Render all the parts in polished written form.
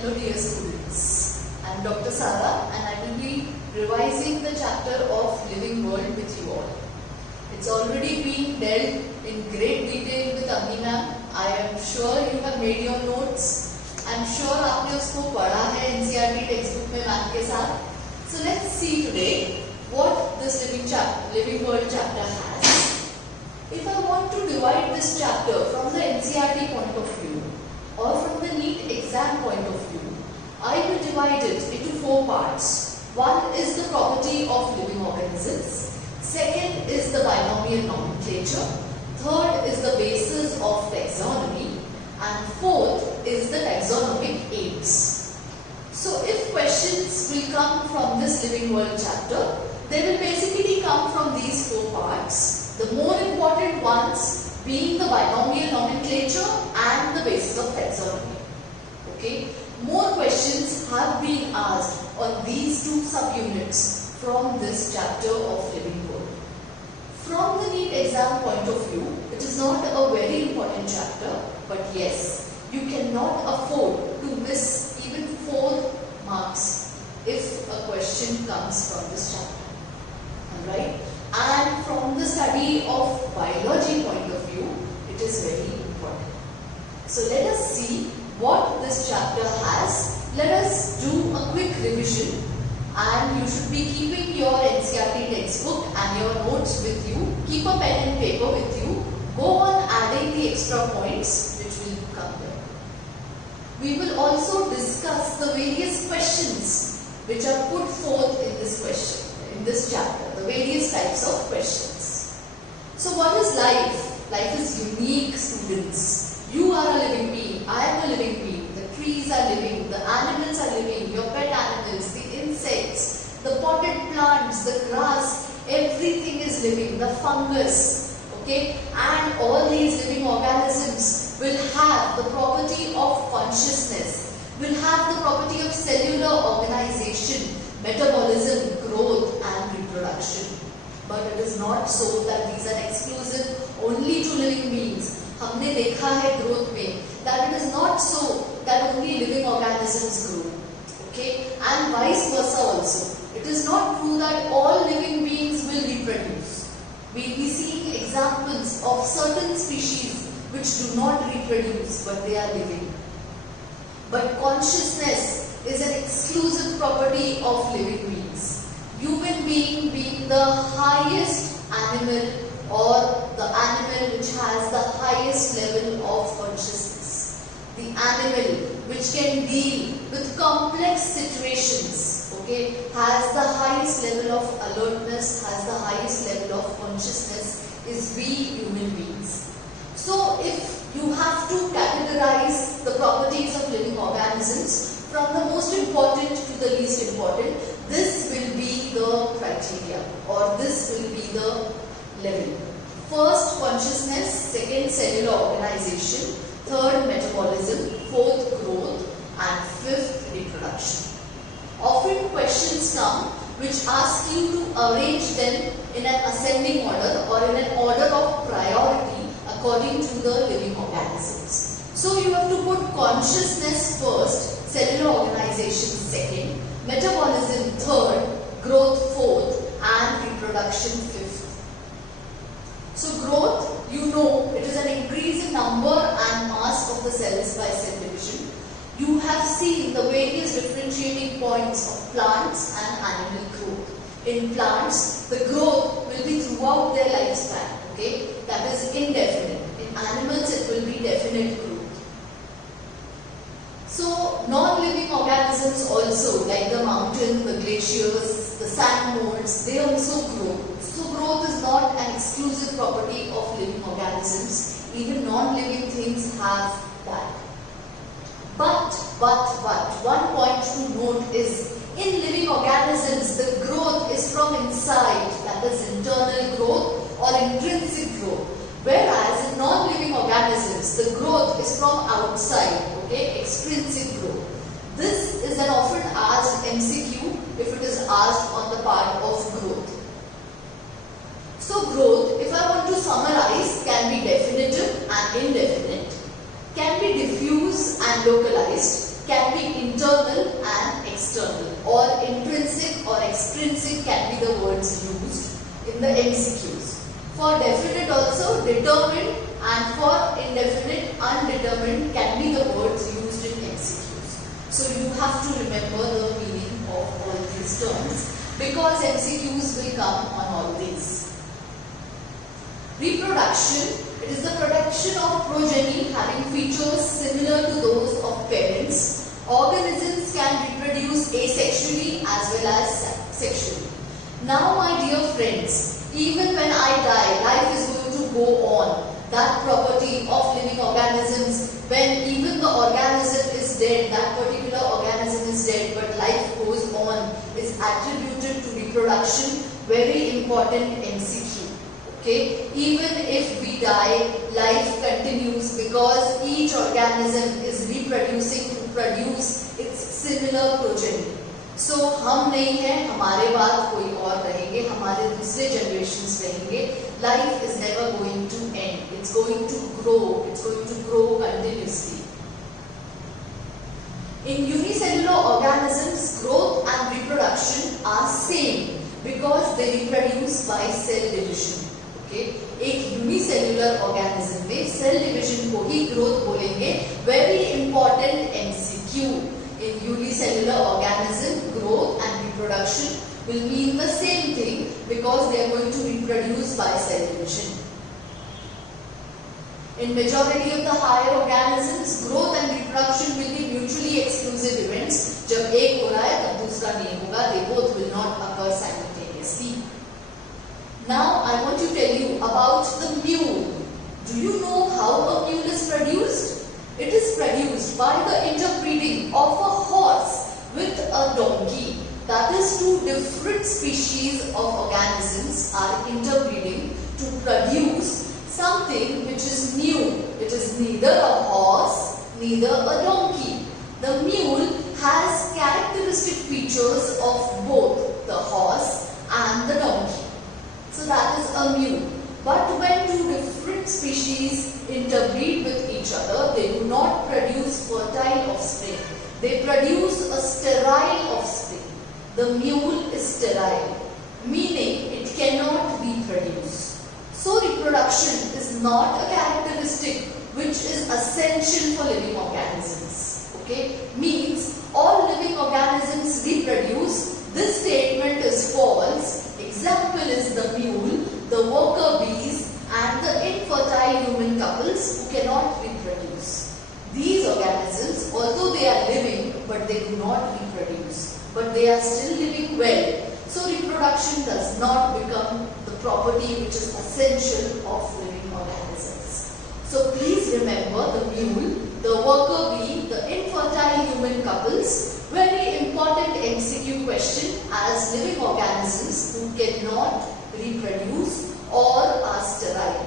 Hello dear students, I am Dr. Sara and I will be revising the chapter of Living World with you all. It's already been dealt in great detail with Agni ma'am. I am sure you have made your notes. I am sure आपने उसको पढ़ा है NCERT textbook में ma'am के साथ. So let's see today what this Living World chapter has. If I want to divide this chapter from the NCERT point of view or from the NEET exam point of view, I will divide it into 4 parts. One is the property of living organisms. Second is the binomial nomenclature. Third is the basis of taxonomy. And fourth is the taxonomic aims. So if questions will come from this Living World chapter, they will basically come from these 4 parts. The more important ones being the binomial nomenclature and the basis of taxonomy. Okay. More questions have been asked on these 2 subunits from this chapter of Living World. From the NEET exam point of view, it is not a very important chapter, but yes, you cannot afford to miss even 4 marks if a question comes from this chapter. Alright? And from the study of biology point of view, it is very important. So let us see what this chapter has. Let us do a quick revision, and you should be keeping your NCERT textbook and your notes with you. Keep a pen and paper with you. Go on adding the extra points which will come there. We will also discuss the various questions which are put forth in this chapter, the various types of questions. So what is life? Life is unique, students. You are a living being, I am a living being, the trees are living, the animals are living, your pet animals, the insects, the potted plants, the grass, everything is living, the fungus, okay? And all these living organisms will have the property of consciousness, will have the property of cellular organization, metabolism, growth and reproduction. But it is not so that these are exclusive only to living beings. हमने देखा है growth में that it is not so that only living organisms grow, okay, and vice versa also. It is not true that all living beings will reproduce. We will be seeing examples of certain species which do not reproduce but they are living. But consciousness is an exclusive property of living beings. Human being the highest animal or the animal which has the highest level of consciousness. The animal which can deal with complex situations, okay, has the highest level of alertness, has the highest level of consciousness is we human beings. So if you have to categorize the properties of living organisms from the most important to the least important, this will be the criteria or this will be the level. First, consciousness. Second, cellular organization. Third, metabolism. Fourth, growth. And fifth, reproduction. Often questions come which ask you to arrange them in an ascending order or in an order of priority according to the living organisms. So you have to put consciousness first, cellular organization second, metabolism third, growth fourth, and reproduction fifth. So growth, you know, it is an increase in number and mass of the cells by cell division. You have seen the various differentiating points of plants and animal growth. In plants, the growth will be throughout their lifespan, okay? That is indefinite. In animals, it will be definite growth. So, non-living organisms also, like the mountain, the glaciers, the sand moulds, they also grow. So, growth is not an exclusive property of living organisms. Even non-living things have that. But, one point to note is, in living organisms, the growth is from inside, that is internal growth or intrinsic growth. Whereas in non-living organisms, the growth is from outside, okay, extrinsic growth. This is an often asked MCQ if it is asked on the part of growth. So growth, if I want to summarize, can be definitive and indefinite, can be diffuse and and localized, can be internal and external, or intrinsic or extrinsic can be the words used in the MCQs. For definite also, determined, and for indefinite, undetermined can be the words used in MCQs. So you have to remember the meaning of all these terms because MCQs will come on all these. Reproduction, it is the production of progeny having features similar to those of parents. Organisms can reproduce asexually as well as sexually. Now my dear friends, even when I die, life is going to go on. That property of living organisms, when even the organism is dead, that particular organism is dead, but life goes on, is attributed to reproduction. Very important MCQ. Okay, even if we die, life continues because each organism is reproducing to produce its similar progeny. So हम नहीं हैं, हमारे बाद कोई और रहेंगे, हमारे दूसरे generations रहेंगे. Life is never going to end. It's going to grow. It's going to grow continuously. In unicellular organisms, growth and reproduction are same because they reproduce by cell division. Okay? एक unicellular organism में cell division को ही growth बोलेंगे. Very important MCQ. In unicellular organism, growth and reproduction will mean the same thing because they are going to reproduce by cell division. In majority of the higher organisms, growth and reproduction will be mutually exclusive events. जब एक हो रहा है तब दूसरा नहीं होगा. They both will not occur simultaneously. Now I want to tell you about the mule. Do you know how a mule is produced? It is produced by the interbreeding of a horse with a donkey. That is, two different species of organisms are interbreeding to produce something which is new. It is neither a horse, neither a donkey. The mule has characteristic features of both the horse and the donkey. So that is a mule. But when two different species interbreed with each other, they do not produce fertile offspring. They produce a sterile offspring. The mule is sterile, meaning it cannot reproduce. So reproduction is not a characteristic which is essential for living organisms. Okay? Means all living organisms reproduce. This statement is false. Example is the mule, the worker bees and the infertile human couples who cannot reproduce. These organisms, although they are living, but they do not reproduce. But they are still living well. So reproduction does not become the property which is essential of living organisms. So please remember the mule, the worker bee, the infertile human couples. Very important MCQ question as living organisms who cannot reproduce or are sterile.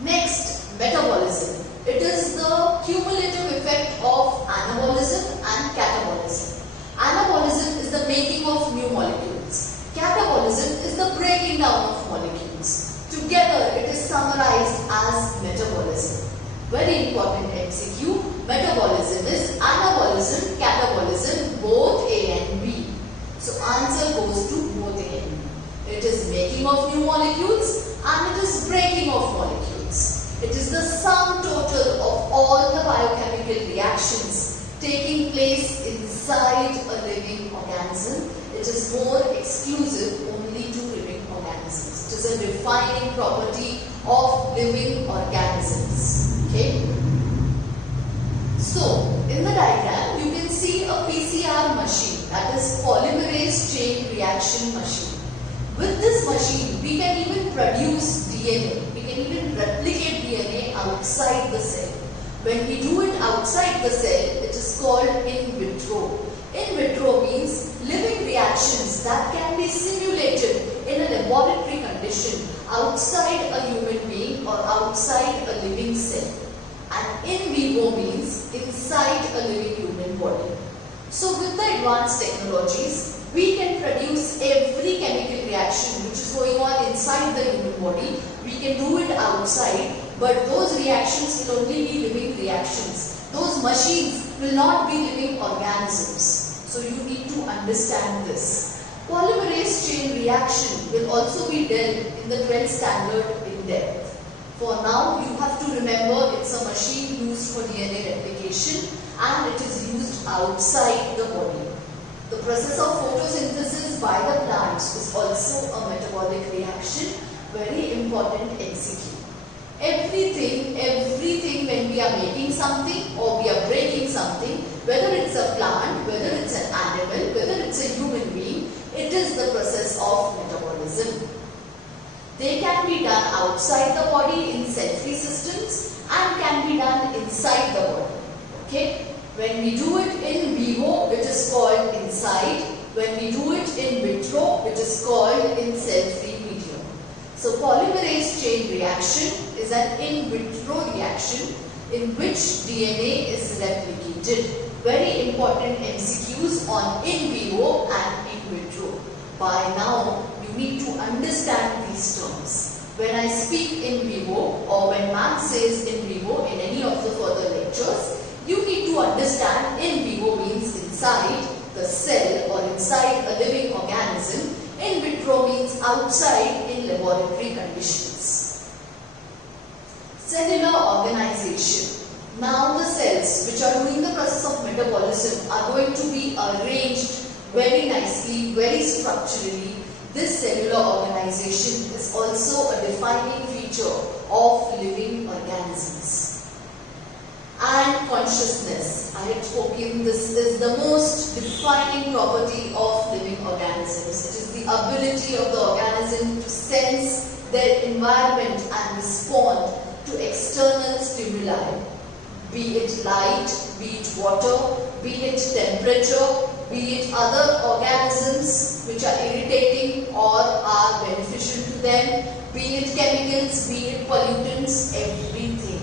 Next, metabolism. It is the cumulative effect of anabolism and catabolism. Anabolism is the making of new molecules. Catabolism is the breaking down of molecules. Together it is summarized as metabolism. Very important MCQ. Metabolism is anabolism, catabolism, both A and B. So answer goes to both A and B. It is making of new molecules and it is breaking of molecules. It is the sum total of all the biochemical reactions taking place inside a living organism. It is more exclusive only to living organisms. It is a defining property of living organisms. Okay? So, in the diagram, you can see a PCR machine, that is polymerase chain reaction machine. With this machine, we can even produce DNA. We can even replicate DNA outside the cell. When we do it outside the cell, it is called in vitro. In vitro means living reactions that can be simulated in a laboratory condition outside a human being or outside a living cell. And in vivo means inside a living human body. So with the advanced technologies, we can produce every chemical reaction which is going on inside the human body. We can do it outside but those reactions will only be living reactions. Those machines will not be living organisms. So you need to understand this. Polymerase chain reaction will also be dealt in the 12th standard in depth. For now, you have to remember it's a machine used for DNA replication and it is used outside the body. The process of photosynthesis by the plants is also a metabolic reaction, very important MCQ. Everything when we are making something or we are breaking something, whether it's a plant, whether it's an animal, whether it's a human being, it is the process of metabolism. They can be done outside the body in cell-free systems and can be done inside the body. Okay? When we do it in vivo, it is called inside. When we do it in vitro, it is called in cell-free medium. So polymerase chain reaction is an in vitro reaction in which DNA is replicated. Very important MCQs on in vivo and in vitro. By now, you need to understand these terms. When I speak in vivo or when ma'am says in vivo in any of the further lectures, you need to understand in vivo means inside the cell or inside a living organism. In vitro means outside in laboratory conditions. Cellular organization. Now the cells which are doing the process of metabolism are going to be arranged very nicely, very structurally. This cellular organization is also a defining feature of living organisms. And consciousness. I had spoken, this is the most defining property of living organisms. It is the ability of the organism to sense their environment and respond to external stimuli, be it light, be it water, be it temperature, be it other organisms which are irritating or are beneficial to them, be it chemicals, be it pollutants, everything.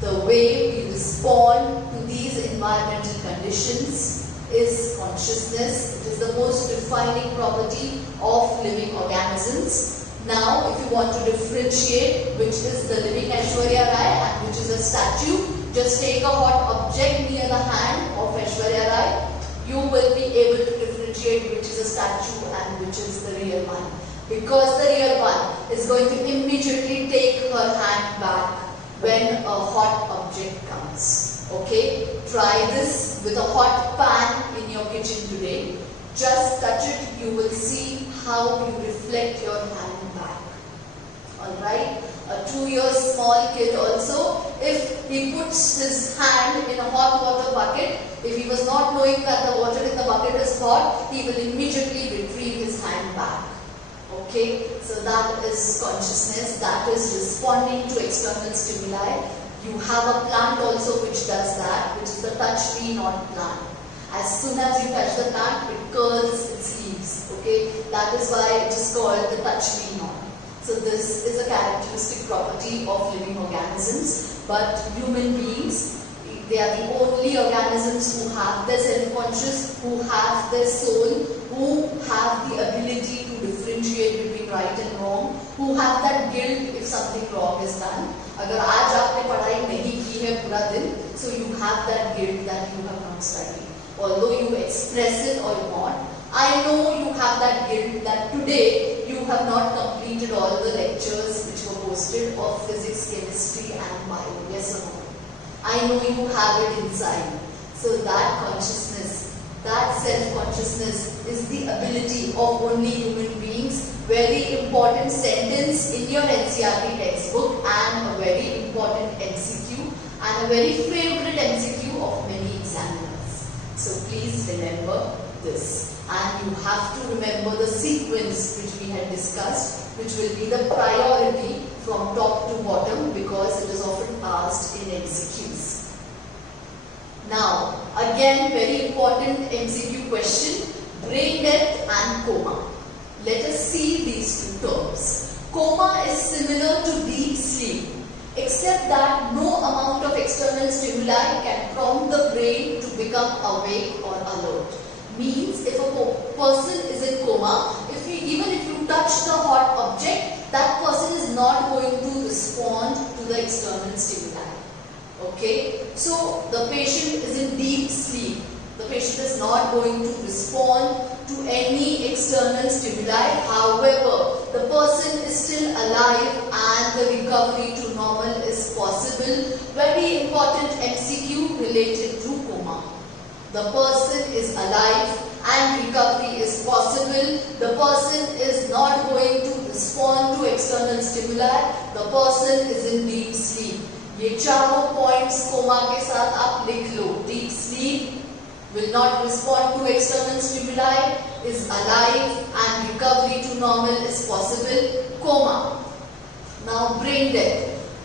The way we respond to these environmental conditions is consciousness. It is the most defining property of living organisms. Now, if you want to differentiate which is the living Aishwarya Rai and which is a statue, just take a hot object near the hand of Aishwarya Rai. You will be able to differentiate which is a statue and which is the real one. Because the real one is going to immediately take her hand back when a hot object comes. Okay? Try this with a hot pan in your kitchen today. Just touch it, you will see how you reflect your hand back. Alright? A 2-year small kid also, if he puts his hand in a hot water bucket, if he was not knowing that the water in the bucket is hot, he will immediately retrieve his hand back. Okay, so that is consciousness, that is responding to external stimuli. You have a plant also which does that, which is the touch me not plant. As soon as you touch the plant, it curls its leaves. Okay, that is why it is called the touch me not. So this is a characteristic property of living organisms, but human beings, they are the only organisms who have their self-conscious, who have their soul, who have the ability to differentiate between right and wrong, who have that guilt if something wrong is done. Agar aaj aapne padhai nahi ki hai pura din, so you have that guilt that you have not studied. Although you express it or not, I know you have that guilt that today you have not completed all the lectures which were posted of physics, chemistry and bio. Yes or no? I know you have it inside. So that consciousness, that self-consciousness is the ability of only human beings. Very important sentence in your NCERT textbook and a very important MCQ and a very favorite MCQ of many examiners. So please remember this. And you have to remember the sequence which we had discussed, which will be the priority from top to bottom because it is often asked in MCQs. Now, again very important MCQ question, brain death and coma. Let us see these two terms. Coma is similar to deep sleep, except that no amount of external stimuli can prompt the brain to become awake or alert. Means if a person is in coma, even if you touch the hot object, that person is not going to respond to the external stimuli. Okay, so the patient is in deep sleep. The patient is not going to respond to any external stimuli. However, the person is still alive and the recovery to normal is possible. Very important MCQ related to coma. The person is alive and recovery is possible. The person is not going to respond to external stimuli. The person is in deep sleep. ये चारों points coma के साथ आप लिख लो. Deep sleep, will not respond to external stimuli, is alive and recovery to normal is possible. Coma. Now brain death.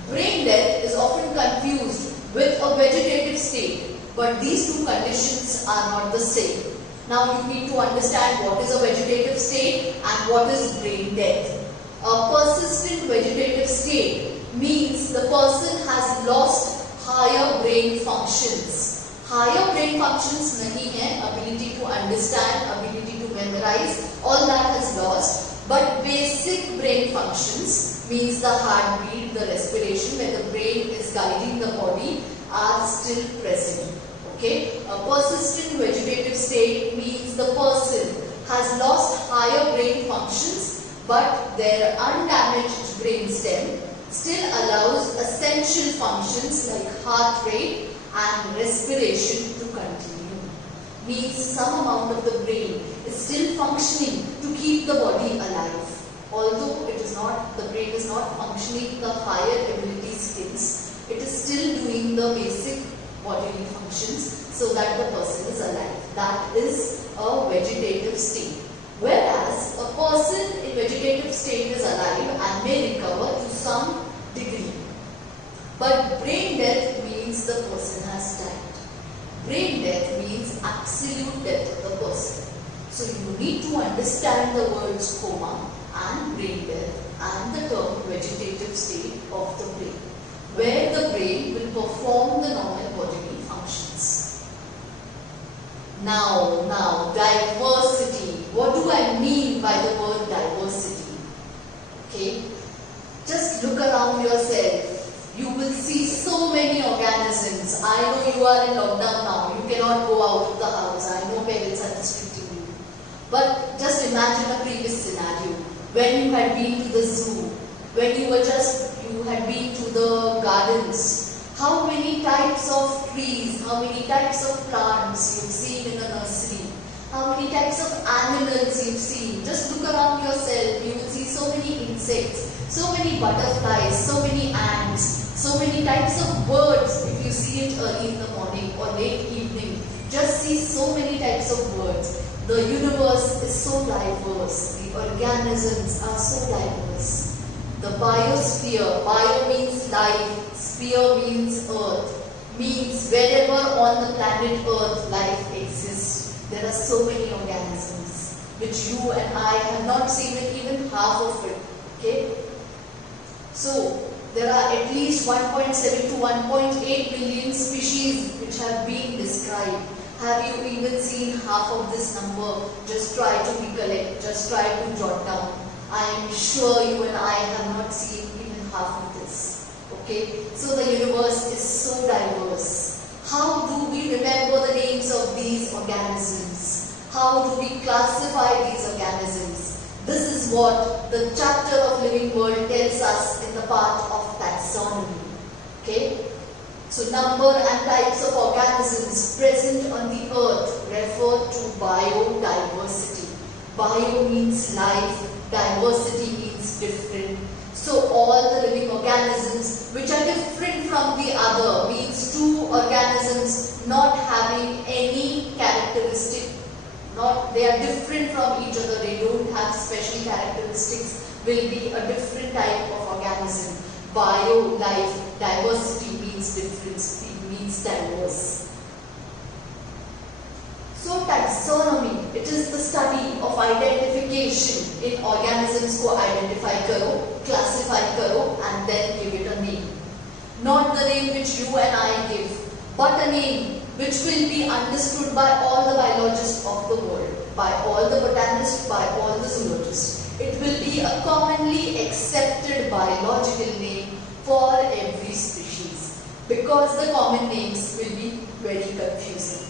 Brain death is often confused with a vegetative state, but these two conditions are not the same. Now you need to understand what is a vegetative state and what is brain death. A persistent vegetative state means the person has lost higher brain functions. Higher brain functions nahi hai, ability to understand, ability to memorize, all that has lost. But basic brain functions means the heartbeat, the respiration, where the brain is guiding the body, are still present. Okay, a persistent vegetative state means the person has lost higher brain functions, but their undamaged brain stem still allows essential functions like heart rate and respiration to continue. Means some amount of the brain is still functioning to keep the body alive. Although it is not, the brain is not functioning the higher ability skills, it is still doing the basic bodily functions so that the person is alive. That is a vegetative state. Whereas a person in vegetative state is alive and may recover to some degree. But brain death means the person has died. Brain death means absolute death of the person. So you need to understand the words coma and brain death and the term vegetative state of the brain, where the brain will perform the normal bodily functions. Now, diversity. What do I mean by the word diversity? Okay, just look around yourself. You will see so many organisms. I know you are in lockdown now. You cannot go out of the house. I know parents are restricting you. But just imagine a previous scenario. When you had been to the zoo, when you had been to the gardens, how many types of trees, how many types of plants you've seen in a nursery, how many types of animals you've seen. Just look around yourself. You will see so many insects, so many butterflies, so many ants, so many types of birds. If you see it early in the morning or late evening, just see so many types of birds. The universe is so diverse. The organisms are so diverse. The biosphere, bio means life, sphere means earth, means wherever on the planet earth life exists, there are so many organisms which you and I have not seen even half of it. Okay? So there are at least 1.7 to 1.8 billion species which have been described. Have you even seen half of this number? Just try to recollect, just try to jot down. I am sure you and I have not seen even half of this. Okay, so the universe is so diverse. How do we remember the names of these organisms? How do we classify these organisms? This is what the chapter of Living World tells us in the part of taxonomy. Okay, so number and types of organisms present on the earth refer to biodiversity. Bio means life, diversity means different. So all the living organisms which are different from the other means two organisms not having any characteristic, they are different from each other, they don't have special characteristics, will be a different type of organism. Bio, life, diversity means difference, it means diverse. So taxonomy, it is the study of identification in organisms को identify करो, classify करो and then give it a name. Not the name which you and I give, but a name which will be understood by all the biologists of the world, by all the botanists, by all the zoologists. It will be a commonly accepted biological name for every species, because the common names will be very confusing.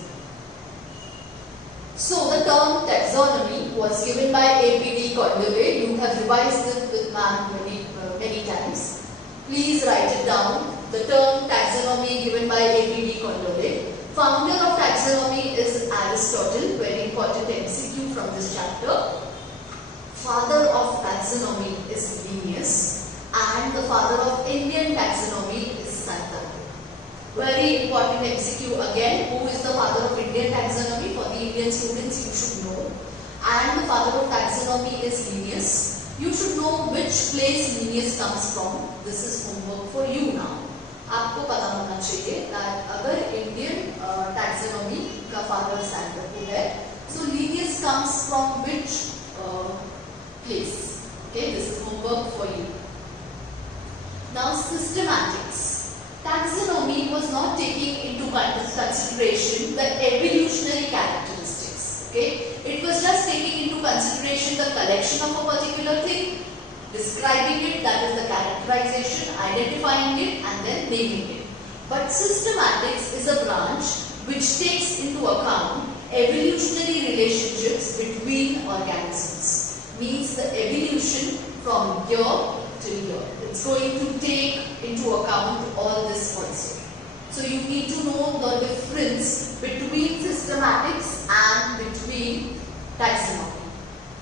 So the term taxonomy was given by A.P.D. Condorcet. You have revised it with ma'am many times. Please write it down. The term taxonomy given by A.P.D. Condorcet. Founder of taxonomy is Aristotle. Very important MCQ from this chapter. Father of taxonomy is Linnaeus, and the father of Indian taxonomy is Santanu. Very important MCQ again. Who is the father of Indian taxonomy? For the Indian students, you should know. And the father of taxonomy is Linnaeus. You should know which place Linnaeus comes from. This is homework for you now. आपको पता होना चाहिए that अगर Indian taxonomy का father Santanu है, so Linnaeus comes from which place? Okay, this is homework for you. Now systematics. Taxonomy was not taking into consideration the evolutionary characteristics. Okay, it was just taking into consideration the collection of a particular thing, describing it, that is the characterization, identifying it, and then naming it. But systematics is a branch which takes into account evolutionary relationships between organisms. Means the evolution from year till year. It's going to take into account all this also. So you need to know the difference between systematics and between taxonomy.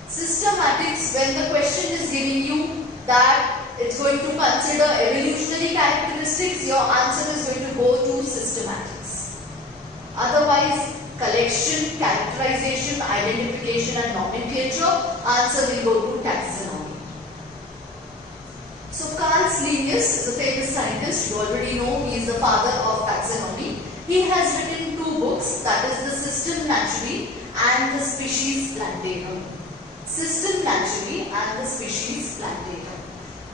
Systematics, when the question is giving you that it's going to consider evolutionary characteristics, your answer is going to go to systematics. Otherwise, collection, characterization, identification and nomenclature, answer will go to taxonomy. So Carl Linnaeus is a famous scientist. You already know he is the father of taxonomy. He has written two books, that is the System Naturae and the Species Plantarum. System Naturae and the Species Plantarum.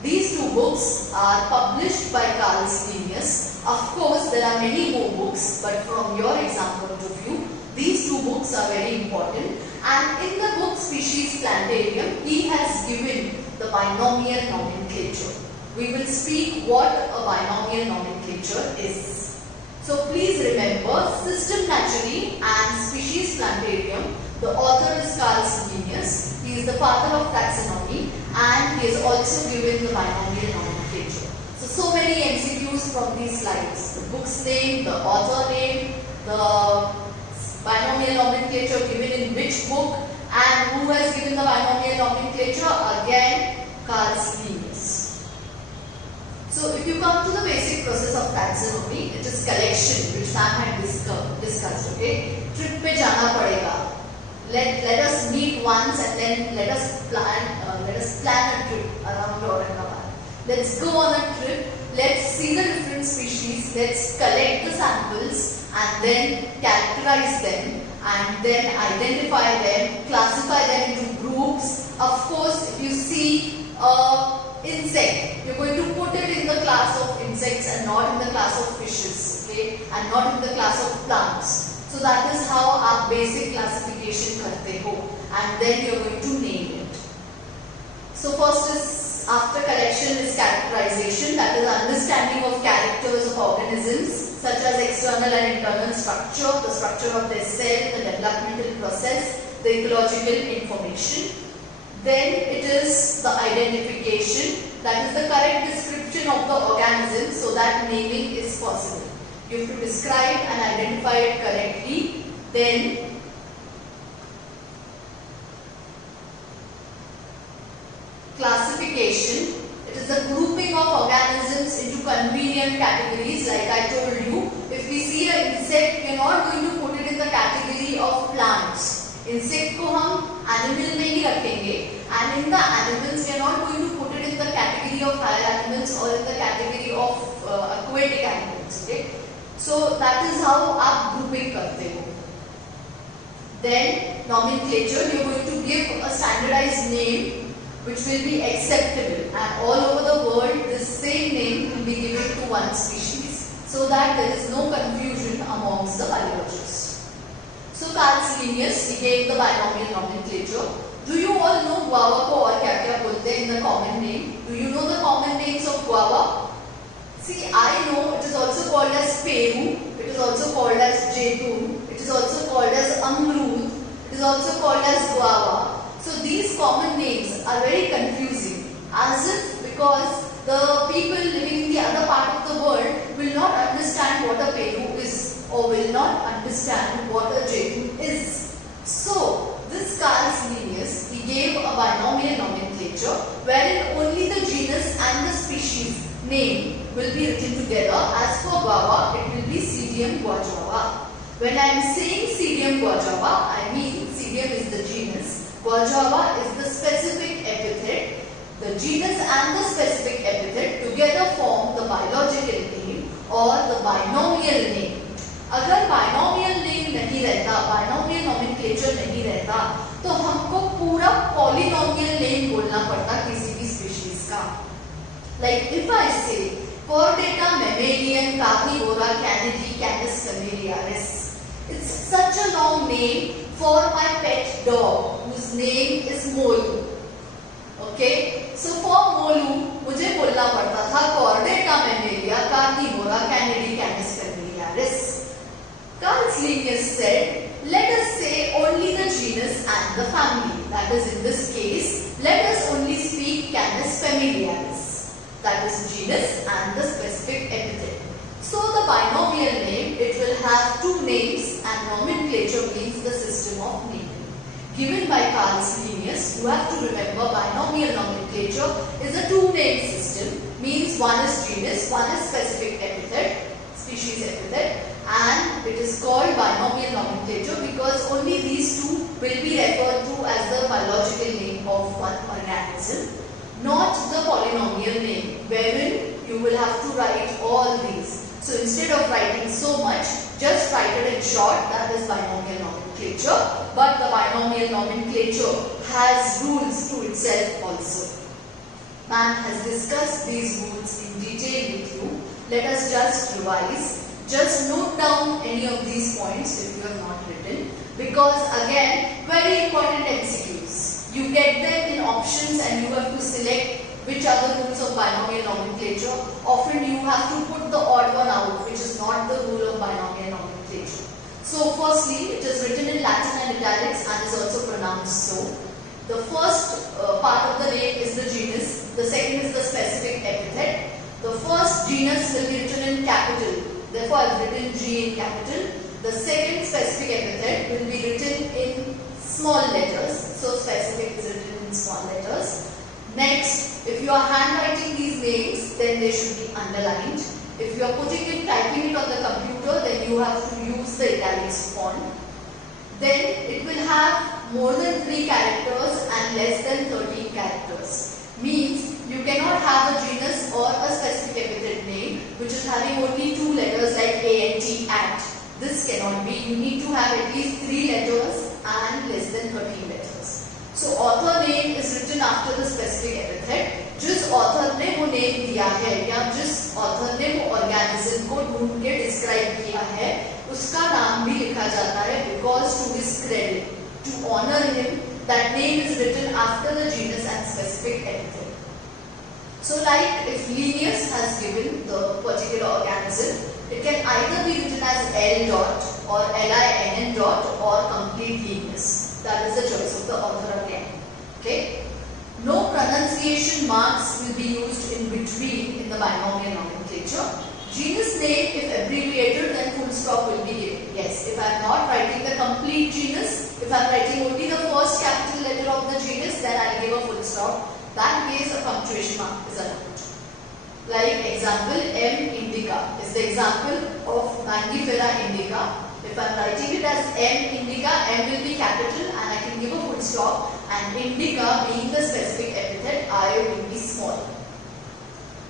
These two books are published by Carl Linnaeus. Of course, there are many more books, but from your exam point of view, these two books are very important. And in the book Species Plantarum, he has given the binomial nomenclature. We will speak what a binomial nomenclature is. So please remember, System Naturae and Species Plantarum, the author is Carl Linnaeus. He is the father of taxonomy and he has also given the binomial nomenclature. So many MCQs from these slides. The book's name, the author name, the binomial nomenclature given in which book, and who has given the binomial nomenclature? Again, Carl Linnaeus. So if you come to the basic process of taxonomy, it is collection, which ma'am had discussed. Okay, trip पे जाना पड़ेगा. Let us meet once and then let us plan a trip around Aurangabad. Let's go on a trip. Let's see the different species. Let's collect the samples and then characterize them and then identify them, classify them into groups. Of course, if you see insect, you're going to put it in the class of insects and not in the class of fishes, okay, and not in the class of plants. So that is how our basic classification karte ho, and then you're going to name it. So first is, after collection is characterization, that is understanding of characters of organisms such as external and internal structure, the structure of their cell, the developmental process, the ecological information. Then it is the identification, that is the correct description of the organism so that naming is possible. You have to describe and identify it correctly. Then classification. It is the grouping of organisms into convenient categories. Like I told you, if we see an insect, we are not going to put it in the category of plants. Insect को हम animal में ही रखेंगे, and in the animals we are not going to put it in the category of higher animals or in the category of aquatic animals. Okay, so that is how आप grouping करते हो. Then nomenclature, you are going to give a standardized name which will be acceptable, and all over the world this same name will be given to one species so that there is no confusion amongst the biologists. So Carl Linnaeus, he gave the binomial nomenclature. Do you all know guava को और क्या क्या बोलते हैं in the common name? Do you know the common names of guava? See, I know it is also called as Peru, it is also called as Jaitun, it is also called as Amrud, it is also called as Guava. So these common names are very confusing, as if because the people living in the other part of the world will not understand what a Peru is or will not understand what a Jaitun is. So this Carl Linnaeus, he gave a binomial nomenclature wherein only the genus and the species name will be written together. As for guava, it will be Pseudium guajava. When I am saying Pseudium guajava, I mean Pseudium is the genus, guajava is the specific epithet. The genus and the specific epithet together form the biological name or the binomial name. अगर binomial name नहीं रहता, binomial nomenclature नहीं रहता, तो हमको पूरा polynomial name बोलना पड़ता किसी भी species का. Like if I say Chordata mammalian Carnivora canidae Canis familiaris, it's such a long name for my pet dog whose name is Molu. Okay, so for Molu मुझे बोलना पड़ता था Chordata mammalia Carnivora canidae Canis familiaris. Carl Linnaeus said, let us say only the genus and the family. That is, in this case, let us only speak Canis familiaris. That is genus and the specific epithet. So the binomial name, it will have two names and nomenclature means the system of naming. Given by Carl Linnaeus, you have to remember binomial nomenclature is a two-name system. Means one is genus, one is specific epithet, species epithet. And it is called binomial nomenclature because only these two will be referred to as the biological name of one organism, not the polynomial name, wherein you will have to write all these. So instead of writing so much, just write it in short, that is binomial nomenclature. But the binomial nomenclature has rules to itself also. Man has discussed these rules in detail with you. Let us just revise. Just note down any of these points if you have not written, because again, very important MCQs. You get them in options and you have to select which are the rules of binomial nomenclature. Often you have to put the odd one out, which is not the rule of binomial nomenclature. So firstly, it is written in Latin and italics and is also pronounced so. The first part of the name is the genus, the second is the specific epithet. The first genus will be written in capital. Therefore, I have written G in capital. The second specific epithet will be written in small letters. So, specific is written in small letters. Next, if you are handwriting these names, then they should be underlined. If you are typing it on the computer, then you have to use the italics font. Then, it will have more than 3 characters and less than 13 characters. Means, you cannot have a genus or a specific epithet name which is having only 2 letters like A and T at. This cannot be. You need to have at least 3 letters and less than 13 letters. So author name is written after the specific epithet. जिस author ने वो name दिया है या जिस author ने वो organism को ढूंढ के describe किया है, उसका नाम भी लिखा जाता है because to his credit, to honor him, that name is written after the genus and specific epithet. So like if Linnaeus has given the particular organism, it can either be written as L dot or LINN dot or complete Linnaeus. That is the choice of the author again. Okay. No pronunciation marks will be used in between in the binomial nomenclature. Genus name, if abbreviated, then full stop will be given. Yes, if I am not writing the complete genus, if I am writing only the first capital letter of the genus, then I will give a full stop. That case, a punctuation mark is allowed. Like example, M. indica is the example of Mangifera indica. If I am writing it as M. indica, M will be capital and I can give a full stop, and indica being the specific epithet, I will be small.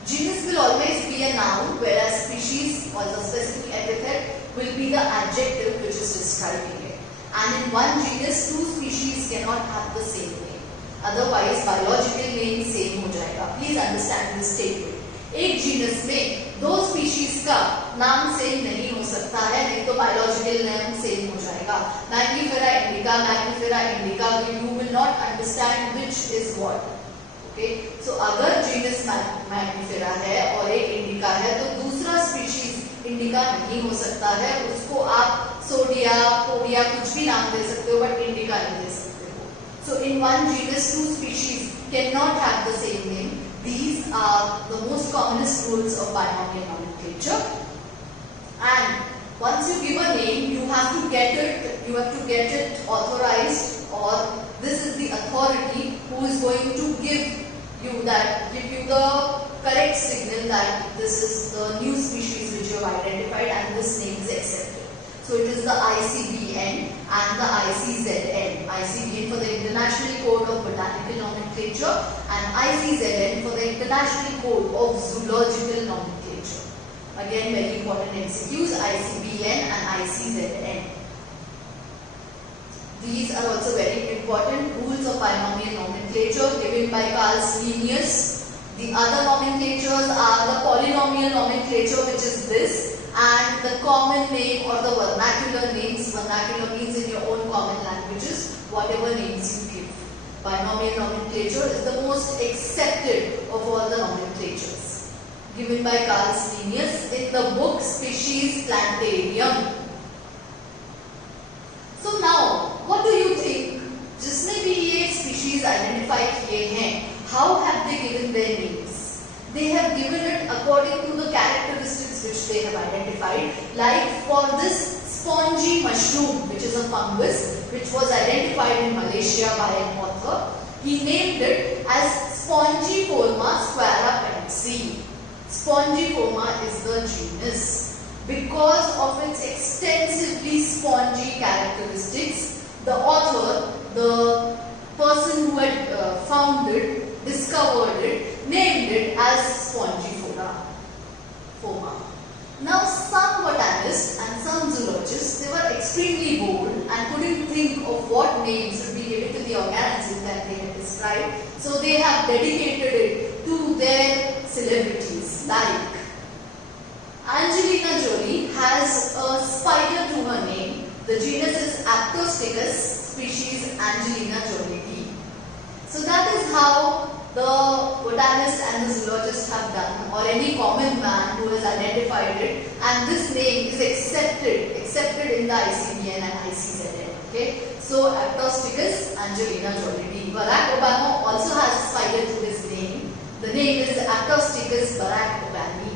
Genus will always be a noun, whereas species or the specific epithet will be the adjective which is describing it. And in one genus, 2 species cannot have the same name. Otherwise, biological name same हो जाएगा. Please understand this statement. एक genus में 2 species का नाम same नहीं हो सकता है, नहीं तो बायोलॉजिकल नेम सेम हो जाएगा. Mangifera indica, you will not understand which is what. Okay, so अगर जीनस मैग्निफेरा है और एक इंडिका है तो दूसरा स्पीशीज इंडिका नहीं हो सकता है, उसको आप सोडिया, कोडिया कुछ भी नाम दे सकते हो बट इंडिका नहीं दे सकते हो. So in one genus two species can not have the same name. These are the most commonest rules of binomial nomenclature. And once you give a name, you have to get it authorized, or this is the authority who is going to give you the correct signal that this is the new species which you have identified and this name is accepted. So it is the ICBN and the ICZN. ICBN for the International Code of Botanical Nomenclature and ICZN for the International Code of Zoological Nomenclature. Again, very important MCQs, ICBN and ICZN. These are also very important rules of binomial nomenclature given by Carl Linnaeus. The other nomenclatures are the polynomial nomenclature, which is this, and the common name or the vernacular names. Vernacular means in your own common languages, whatever names you give. Binomial nomenclature is the most accepted of all the nomenclatures, given by Carl Linnaeus in the book Species Plantarium. So now, what do you think? जिसने भी ये species identify किए हैं, how have they given their names? They have given it according to the characteristics which they have identified. Like for this spongy mushroom, which is a fungus, which was identified in Malaysia by an author, he named it as Spongiforma squarapensii. Spongiforma is the genus. Because of its extensively spongy characteristics, the author, the person who had found it, discovered it, named it as Spongiforma. Now some botanists and some zoologists, they were extremely bold and couldn't think of what names should be given to the organism that they had described. So they have dedicated it to their celebrities. Like Angelina Jolie has a spider to her name. The genus is Aptostachys, species Angelina Jolie. So that is how the botanist and the zoologist have done, or any common man who has identified it, and this name is accepted in the ICBN and ICZN. Okay, so Aptostachys Angelina Jolie. Barack Obama also has a spider to his name. The name is Aptostachys Barack Obama.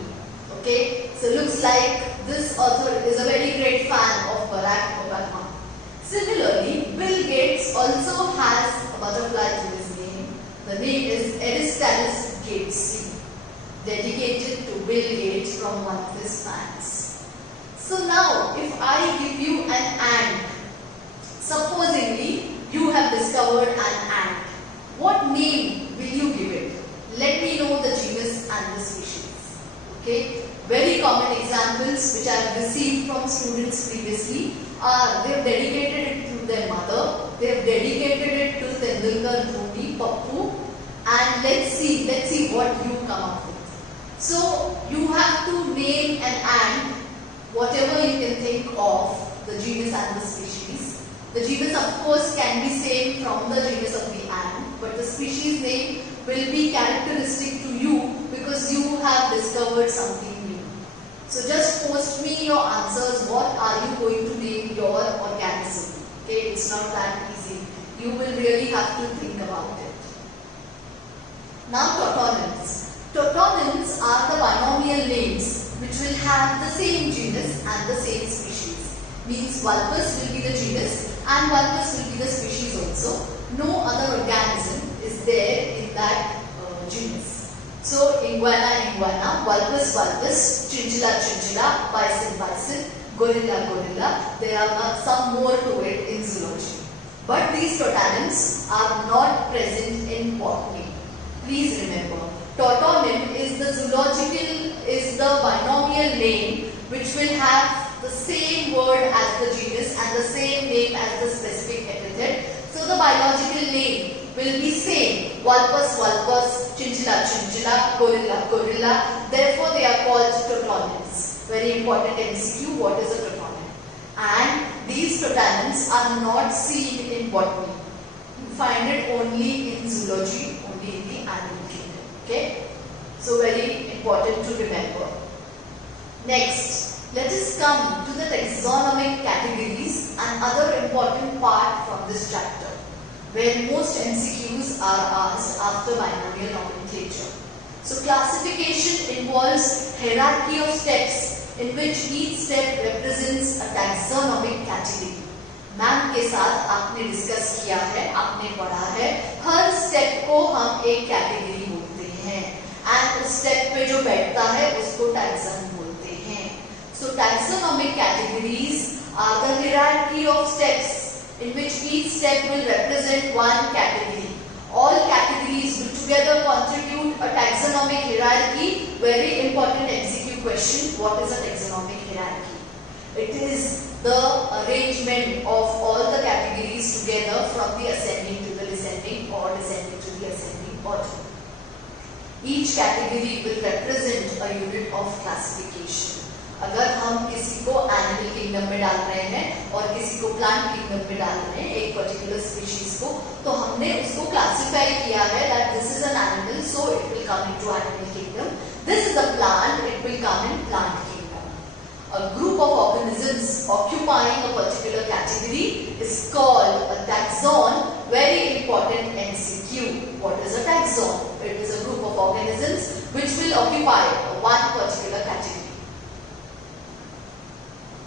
Okay, so looks like this author is a very great fan of Barack Obama. Similarly, Bill Gates also has a butterfly to his name. The name is Eristalis gatesi, dedicated to Bill Gates from one of his fans. So now, if I give you an ant, supposingly you have discovered an ant, what name will you give it? Let me know the genus and the species. Okay, very common examples which I have received from students previously are, they have dedicated it to their mother, they have dedicated it to Tendulkar, Dhoni, Pappu, and let's see what you come up with. So you have to name an ant, whatever you can think of, the genus and the species. The genus of course can be same from the genus of the ant, but the species name will be characteristic to you because you have discovered something new. So just post me your answers. What are you going to name your organism? Okay, it's not that easy. You will really have to think about it. Now tautonyms. Tautonyms are the binomial names which will have the same genus and the same species. Means Vulpes will be the genus and Vulpes will be the species also. No other organism is there in that genus. So Iguana, Vulpes, Chinchilla, Bison, Gorilla. There are some more to it in zoology. But these tautonyms are not present in botany. Please remember, tautonym is the binomial name which will have the same word as the genus and the same name as the specific epithet. So the biological name will be same. Vulpes, Chinchilla, Gorilla. Therefore they are called tautonyms. Very important MCQ, what is a tautonym? And these tautonyms are not seen in botany. You find it only in zoology, only in the animal kingdom. Okay, so very important to remember. Next, let us come to the taxonomic categories and other important part from this chapter, where most MCQs are asked after binomial nomenclature. So classification involves hierarchy of steps in which each step represents a taxonomic category. Ma'am के साथ आपने discuss किया है, आपने पढ़ा है, हर step को हम एक कैटेगरी बोलते हैं एंड उस स्टेप पे जो बैठता है उसको टैक्सन बोलते हैं. So taxonomic categories are the hierarchy of steps in which each step will represent one category. All categories will together constitute a taxonomic hierarchy. Very important MCQ question, what is a taxonomic hierarchy? It is the arrangement of all the categories together from the ascending to the descending or descending to the ascending order. Each category will represent a unit of classification. अगर हम किसी को animal kingdom में डाल रहे हैं और किसी को प्लांट किंगडम में डाल रहे हैं, एक पर्टिकुलर स्पीशीज को, तो हमने उसको क्लासिफाई किया है that this is an animal, so it will come into animal kingdom. This is a plant, it will come in plant kingdom. A group of organisms occupying a particular category is called a taxon. Very important MCQ. What is a taxon? It is a group of organisms which will occupy one particular category.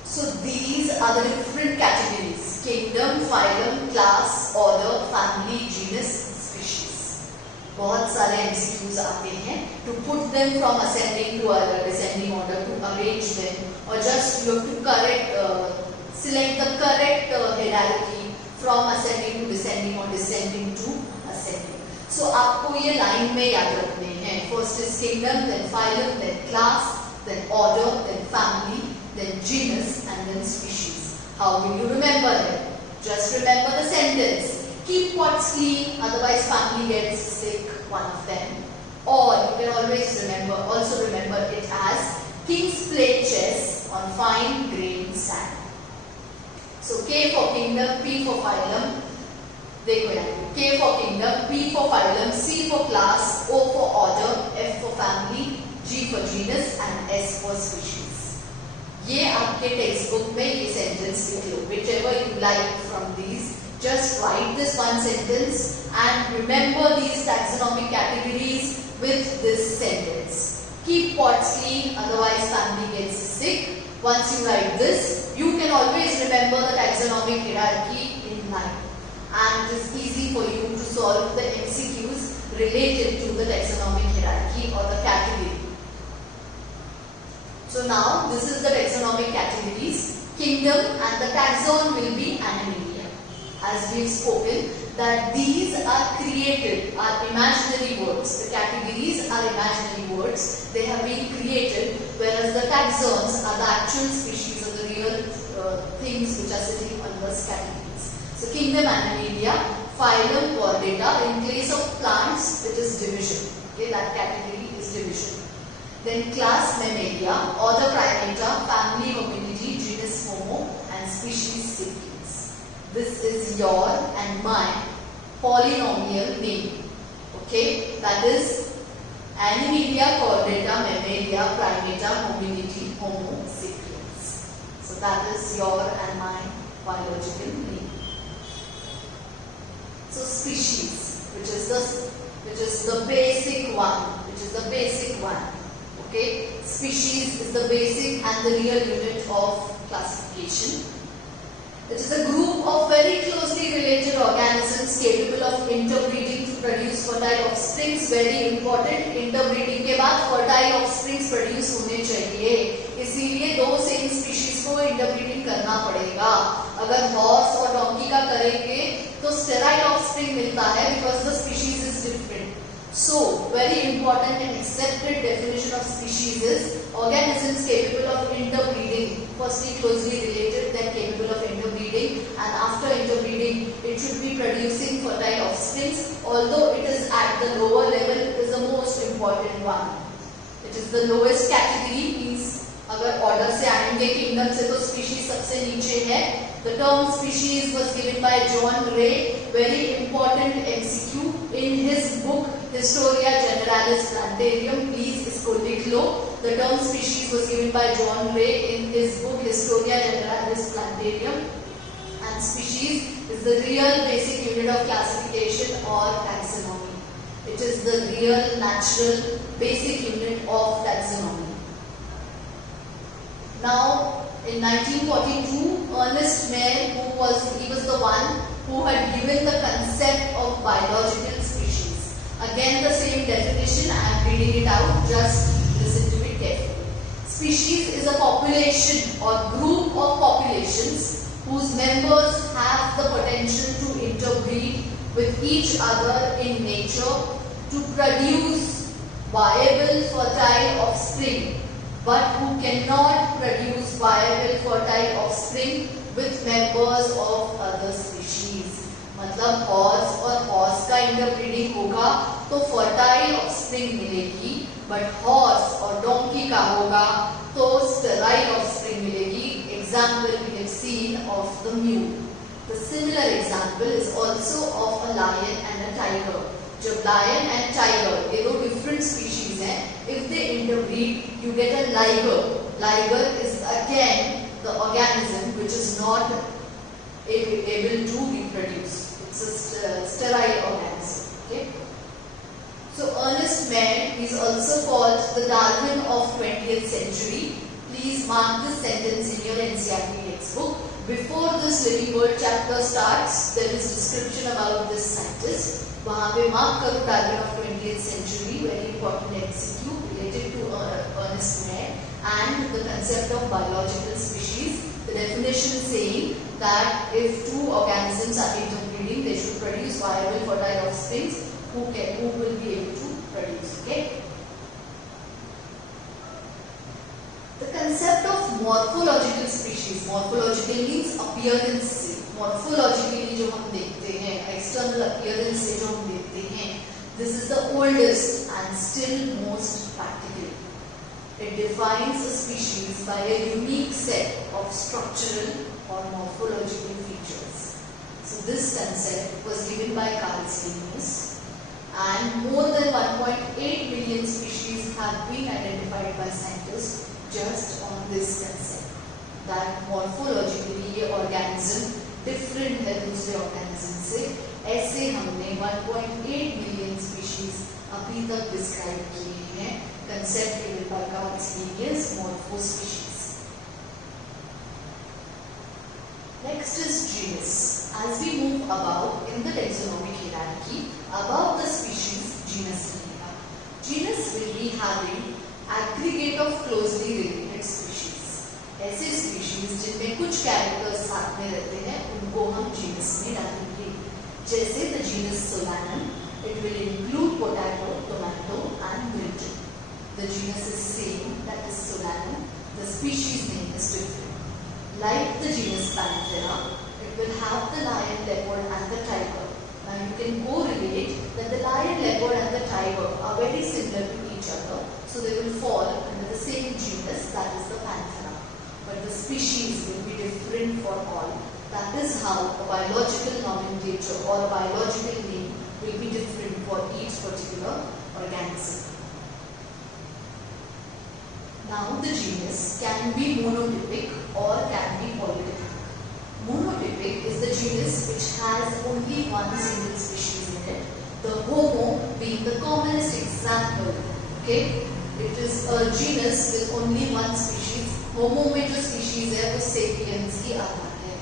So these are the different categories: kingdom, phylum, class, order, family, genus, species. बहुत सारे MCQs आते हैं. To put them from ascending to descending order, to arrange them, or just you have to select the correct hierarchy from ascending to descending or descending to ascending. So आपको ये line में याद रखने हैं. First is kingdom, then phylum, then class, then order, then family, then genus, and then species. How will you remember them? Just remember the sentence. Keep pots clean, otherwise family gets sick, one of them. Or you can always also remember it as kings play chess on fine grained sand. So K for kingdom, P for phylum. देखो यहाँ K for kingdom, P for phylum, C for class, O for order, F for family, G for genus, and S for species. ये आपके text book में ये sentence लिख लो. Whichever you like from these, just write this one sentence and remember these taxonomic categories with this sentence. Keep pots clean, otherwise family gets sick. Once you write this, you can always remember the taxonomic hierarchy in life, and it is easy for you to solve the MCQs related to the taxonomic hierarchy or the category. So now this is the taxonomic categories. Kingdom and the taxon will be Animalia. As we've spoken that these are created, are imaginary words. The categories are imaginary words. They have been created, whereas the taxons are the actual species or the real things which are sitting on those categories. So kingdom Animalia, phylum Chordata. In case of plants, it is division. Okay, that category is division. Then class Mammalia, order Primata, family Hominidea, genus Homo, and species Sapiens. This is your and my polynomial name. Okay, that is Animalia, Chordata, Mammalia, Primata, Hominidea, Homo, Sapiens. So that is your and my biological name. So species, which is the basic one. Okay, species is the basic and the real unit of classification. It is a group of very closely related organisms capable of interbreeding to produce fertile offsprings. Very important, interbreeding के बाद fertile offsprings produce होने चाहिए. इसीलिए दो same species को interbreeding करना पड़ेगा. अगर हॉर्स और डॉन्की का करेंगे तो स्टेराइल ऑफस्प्रिंग मिलता है because the species is different. So, very important and accepted definition of species is organisms capable of interbreeding. Firstly, closely related, then capable of interbreeding, and after interbreeding, it should be producing fertile offsprings. Although it is at the lower level, it is the most important one. It is the lowest category, means अगर order से आएंगे kingdom से तो species सबसे नीचे है. The term species was given by John Ray, very important MCQ in his book Historia Generalis Plantarum. Please इसको लिख लो. The term species was given by John Ray in his book Historia Generalis Plantarum. And species is the real basic unit of classification or taxonomy. It is the real natural basic unit of taxonomy. Now, in 1942, Ernest Mayr, he was the one who had given the concept of biological species. Again, the same definition. I am reading it out. Just listen to it carefully. Species is a population or group of populations whose members have the potential to interbreed with each other in nature to produce viable fertile offspring, but who cannot produce viable fertile offspring with members of other species. मतलब horse और horse का interbreeding होगा तो fertile offspring मिलेगी, but horse और donkey का होगा तो स्टेराइल ऑफस्प्रिंग मिलेगी. Example we have seen of the mule. The similar example is also of a lion and a tiger. जब lion and tiger ये दो different species हैं, if they interbreed, you get a liger. Liger is again the organism which is not able to reproduce. It's a sterile organism. Okay. So Ernest Mayr is also called the Darwin of 20th century. Please mark this sentence in your NCERT textbook. Before this living world chapter starts, there is description about this scientist. वहाँ पे mark करो Darwin of 20th century, very important MCQ related to Ernest Mayr and the concept of biological species. The definition is saying that if two organisms are interbreeding, they should produce viable fertile offspring who will be able to produce. Okay. The concept of morphological species. Morphological means appearance से. Morphologically जो हम देखते हैं, external appearance से जो हम देखते हैं, this is the oldest and still most practical. It defines a species by a unique set of structural or morphological features. So this concept was given by Carl Linnaeus, and more than 1.8 million species have been identified by scientists just on this concept that morphologically ये organism different है दूसरे organism से. ऐसे हमने 1.8 million species अभी तक describe किए हैं. Concept given by Carl Linnaeus, morphospecies. Next is genus. As we move above in the taxonomic hierarchy, above the species, genus मिलेगा. Genus will be having aggregate of closely related species. ऐसे species जिनमें कुछ characters साथ में रहते हैं उनको हम genus में डालेंगे. जैसे the genus Solanum, it will include potato, tomato and mildew. The genus is same, that is Solanum. The species name is different. Like the genus Panthera, it will have the lion, leopard and the tiger. Now you can correlate that the lion, leopard and the tiger are very similar to each other. So they will fall under the same genus, that is the Panthera. But the species will be different for all. That is how a biological nomenclature or a biological name will be different for each particular organism. Now the genus can be monotypic or can be polytypic. Monotypic is the genus which has only one single species in it. The Homo being the commonest example. Okay, it is a genus with only one species. Homo में जो species है वो sapiens ही आता है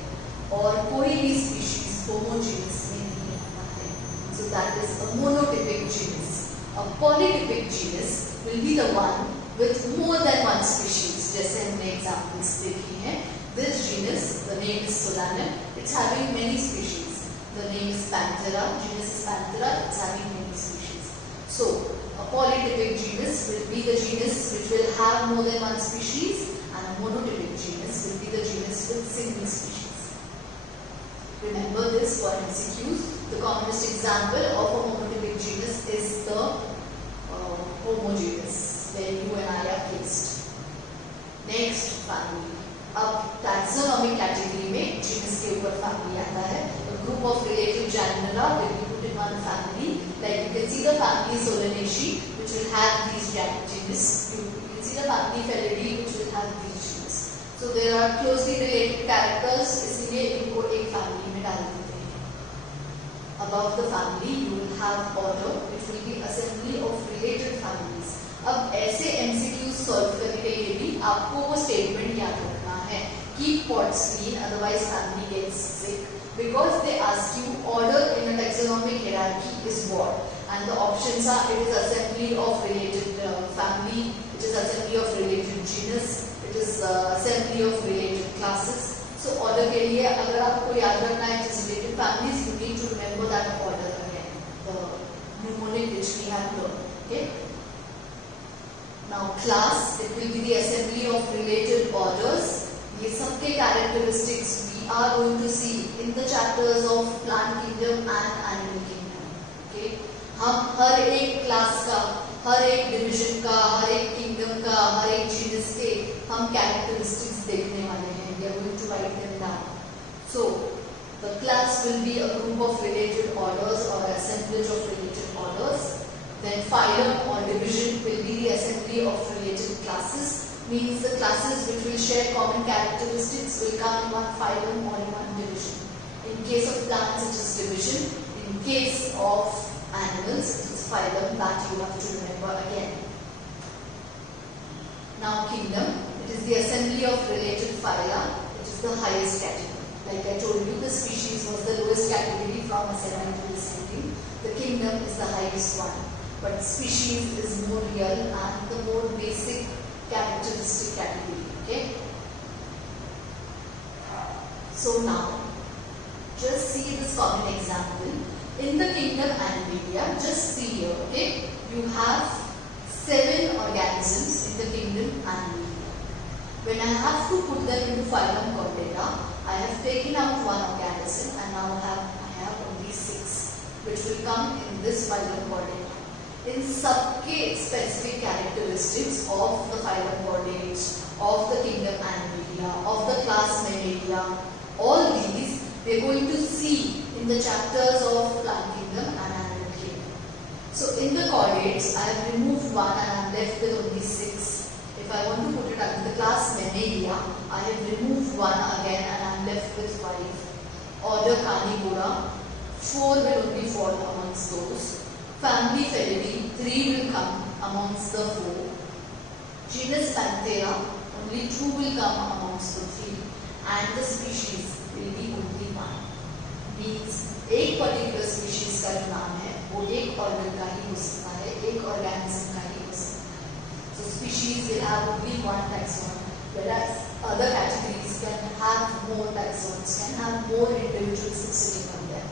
और कोई भी species Homo genus में नहीं आता है. So that is a monotypic genus. A polytypic genus will be the one with more than one species. जैसे हमने examples देखी हैं. This genus, the name is Solanum. It's having many species. The name is Panthera. Genus is Panthera. It's having many species. So a polytypic genus will be the genus which will have more than one species, and a monotypic genus will be the genus with single species. Remember this for MCQs. The commonest example of a monotypic genus is the Homo genus, where you and I are placed. Next family. अब taxonomic category में genus के ऊपर family आता है. Group of related genera will be put in one family. Like you can see the family Solanaceae, which will have these genus. You can see the family Felidae, which will have these genus. So there are closely related characters, इसलिए इनको एक family में डाल देते हैं. Above the family, you will have order, which will be assembly of related families. अब ऐसे MCQs solve करने के लिए भी आपको वो स्टेटमेंट याद रखना है. Keep pots clean, otherwise family gets sick. Because they ask you order in a taxonomic hierarchy is what, and the options are: it is assembly of related family, it is assembly of related genus, it is assembly of related classes. So order के लिए अगर आपको याद रखना है it is related families, you need to remember that order again, the mnemonic which we have learned. Okay. Now class, it will be the assembly of related orders. ये सबके characteristics we are going to see in the chapters of plant kingdom and animal kingdom. Okay, हम हर एक class का, हर एक division का, हर एक kingdom का, हर एक genus के हम characteristics देखने वाले हैं. We are going to write them down. So the class will be a group of related orders or assemblage of related orders. Then phylum or division will be the assembly of related classes. Means the classes which will share common characteristics will come in one phylum or in one division. In case of plants it is division. In case of animals it is phylum, that you have to remember again. Now kingdom, it is the assembly of related phyla. It is the highest category. Like I told you, the species was the lowest category from Acerine to Descending. The kingdom is the highest one. But species is more real and the more basic characteristic category. Okay. So now, just see this common example. In the kingdom Animalia, just see here. Okay, you have 7 organisms in the kingdom Animalia. When I have to put them into phylum Chordata, I have taken out one organism and now I have only 6, which will come in this phylum Chordata. In सबके specific characteristics of the phylum Chordates, of the kingdom Animalia, of the class Mammalia, all these we are going to see in the chapters of plant kingdom and animal kingdom. So in the Chordates, I have removed one and I am left with only 6. If I want to put it under the class Mammalia, I have removed one again and I am left with 5. Order Carnivora, 4 will only fall amongst those. Family Felidae, 3 will come amongst the 4. Genus Panthera, only 2 will come amongst the 3. And the species will be only 1. Means एक particular species का जो नाम है वो एक organ का ही हो सकता है, एक organism का ही हो सकता है. So species will have only one taxon, whereas other categories can have more taxons, can have more individuals sitting on them.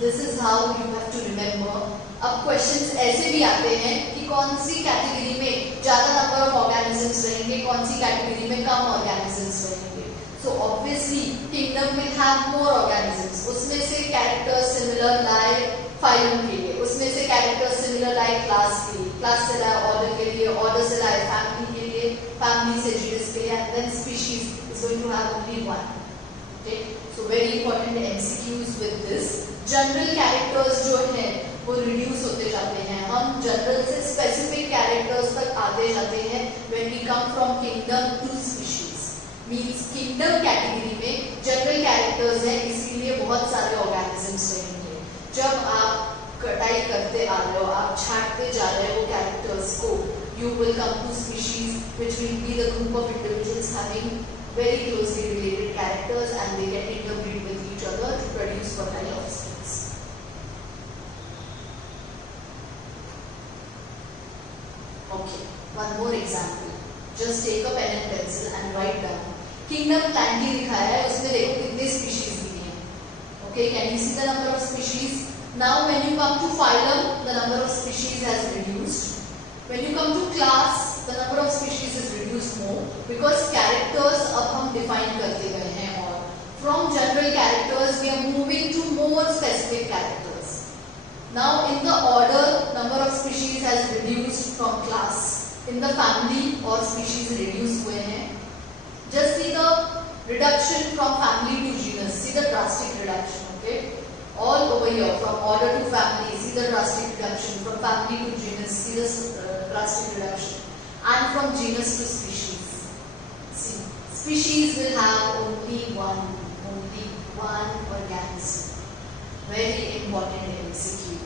This is how you have to remember. अब क्वेश्चंस ऐसे भी आते हैं कि कौन सी कैटेगरी में ज्यादा नंबर ऑफ ऑर्गेनिजम्स रहेंगे, कौन सी कैटेगरी में कम ऑर्गेनिजम्स रहेंगे. So obviously kingdom will have more organisms. उसमें से कैरेक्टर्स सिमिलर लाए फाइलम के लिए, उसमें से कैरेक्टर्स सिमिलर लाए क्लास के लिए, क्लास से लाए ऑर्डर के लिए, ऑर्डर से लाए फैमिली के लिए, फैमिली से जीनस के लिए, and then species is going to have only one. Okay, so very important MCQs with this. General characters जो हैं वो रिड्यूस होते जाते हैं. हम जनरल से स्पेसिफिक कैरेक्टर्स तक आते जाते हैं when we come from kingdom to species. Means kingdom category में जनरल कैरेक्टर्स हैं, इसीलिए बहुत सारे ऑर्गेनिजम्स रहेंगे. जब आप कटाई करते आ रहे हो, आप छांटते जा रहे हो कैरेक्टर्स को, you will come to species which will be the group of individuals having very closely related characters and they get interbreed with each other to produce fertile offspring. Okay, one more example. Just take a pen and pencil and write down. Kingdom Plantae दिखाया है, उसमें देखो कितने species दिए हैं. Okay, can you see the number of species? Now when you come to phylum, the number of species has reduced. When you come to class, the number of species is reduced more because characters अब हम define करते गए हैं और from general characters we are moving to more specific characters. Now in the order, number of species has reduced from class. in the family or species reduce हुए हैं. Just see the reduction from family to genus. See the drastic reduction. Okay, all over here from order to family. See the drastic reduction from family to genus. See the drastic reduction, and from genus to species. See, species will have only one organism. Very important MCQ.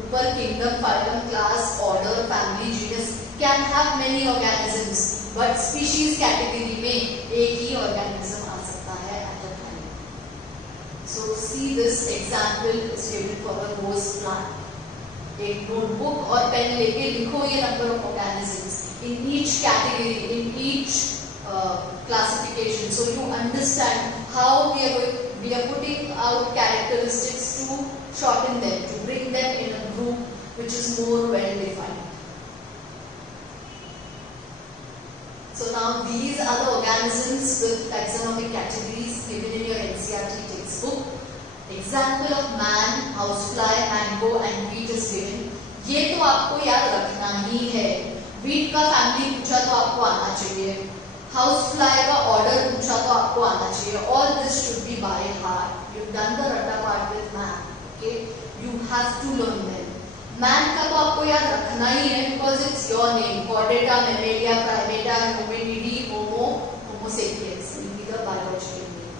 ऊपर kingdom, phylum, class, order, family, genus can have many organisms, but species category में एक ही organism आ सकता है at a time. So see this example is given for a rose plant. एक notebook और pen लेके लिखो ये number of organisms in each category, in each classification, so you understand how we are putting out characteristics to shorten them, to bring them in a group which is more well defined. So now these are the organisms with taxonomic categories given in your NCERT textbook. Example of man, housefly, mango and wheat is given. ये तो आपको याद रखना ही है. Wheat का family पूछा तो आपको आना चाहिए. Housefly का ऑर्डर पूछा तो आपको आना चाहिए. All this should be by heart. You've done the rata part with man. Okay, you have to learn them. Man का तो आपको याद रखना ही है because it's your name. Chordata, Mammalia, Primata, Hominidae, Homo, Homo sapiens will be the biological name.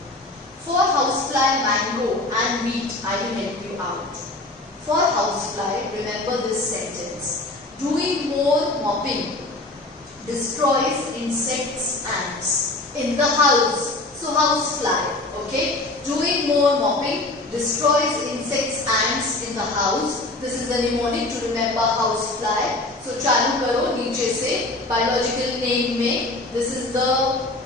For housefly, mango and wheat, I will help you out. For housefly, remember this sentence. Doing more mopping destroys insects, ants in the house. So housefly, okay? Doing more mopping destroys insects, ants in the house. This is the mnemonic to remember housefly. So चालू करो नीचे से biological name में. This is the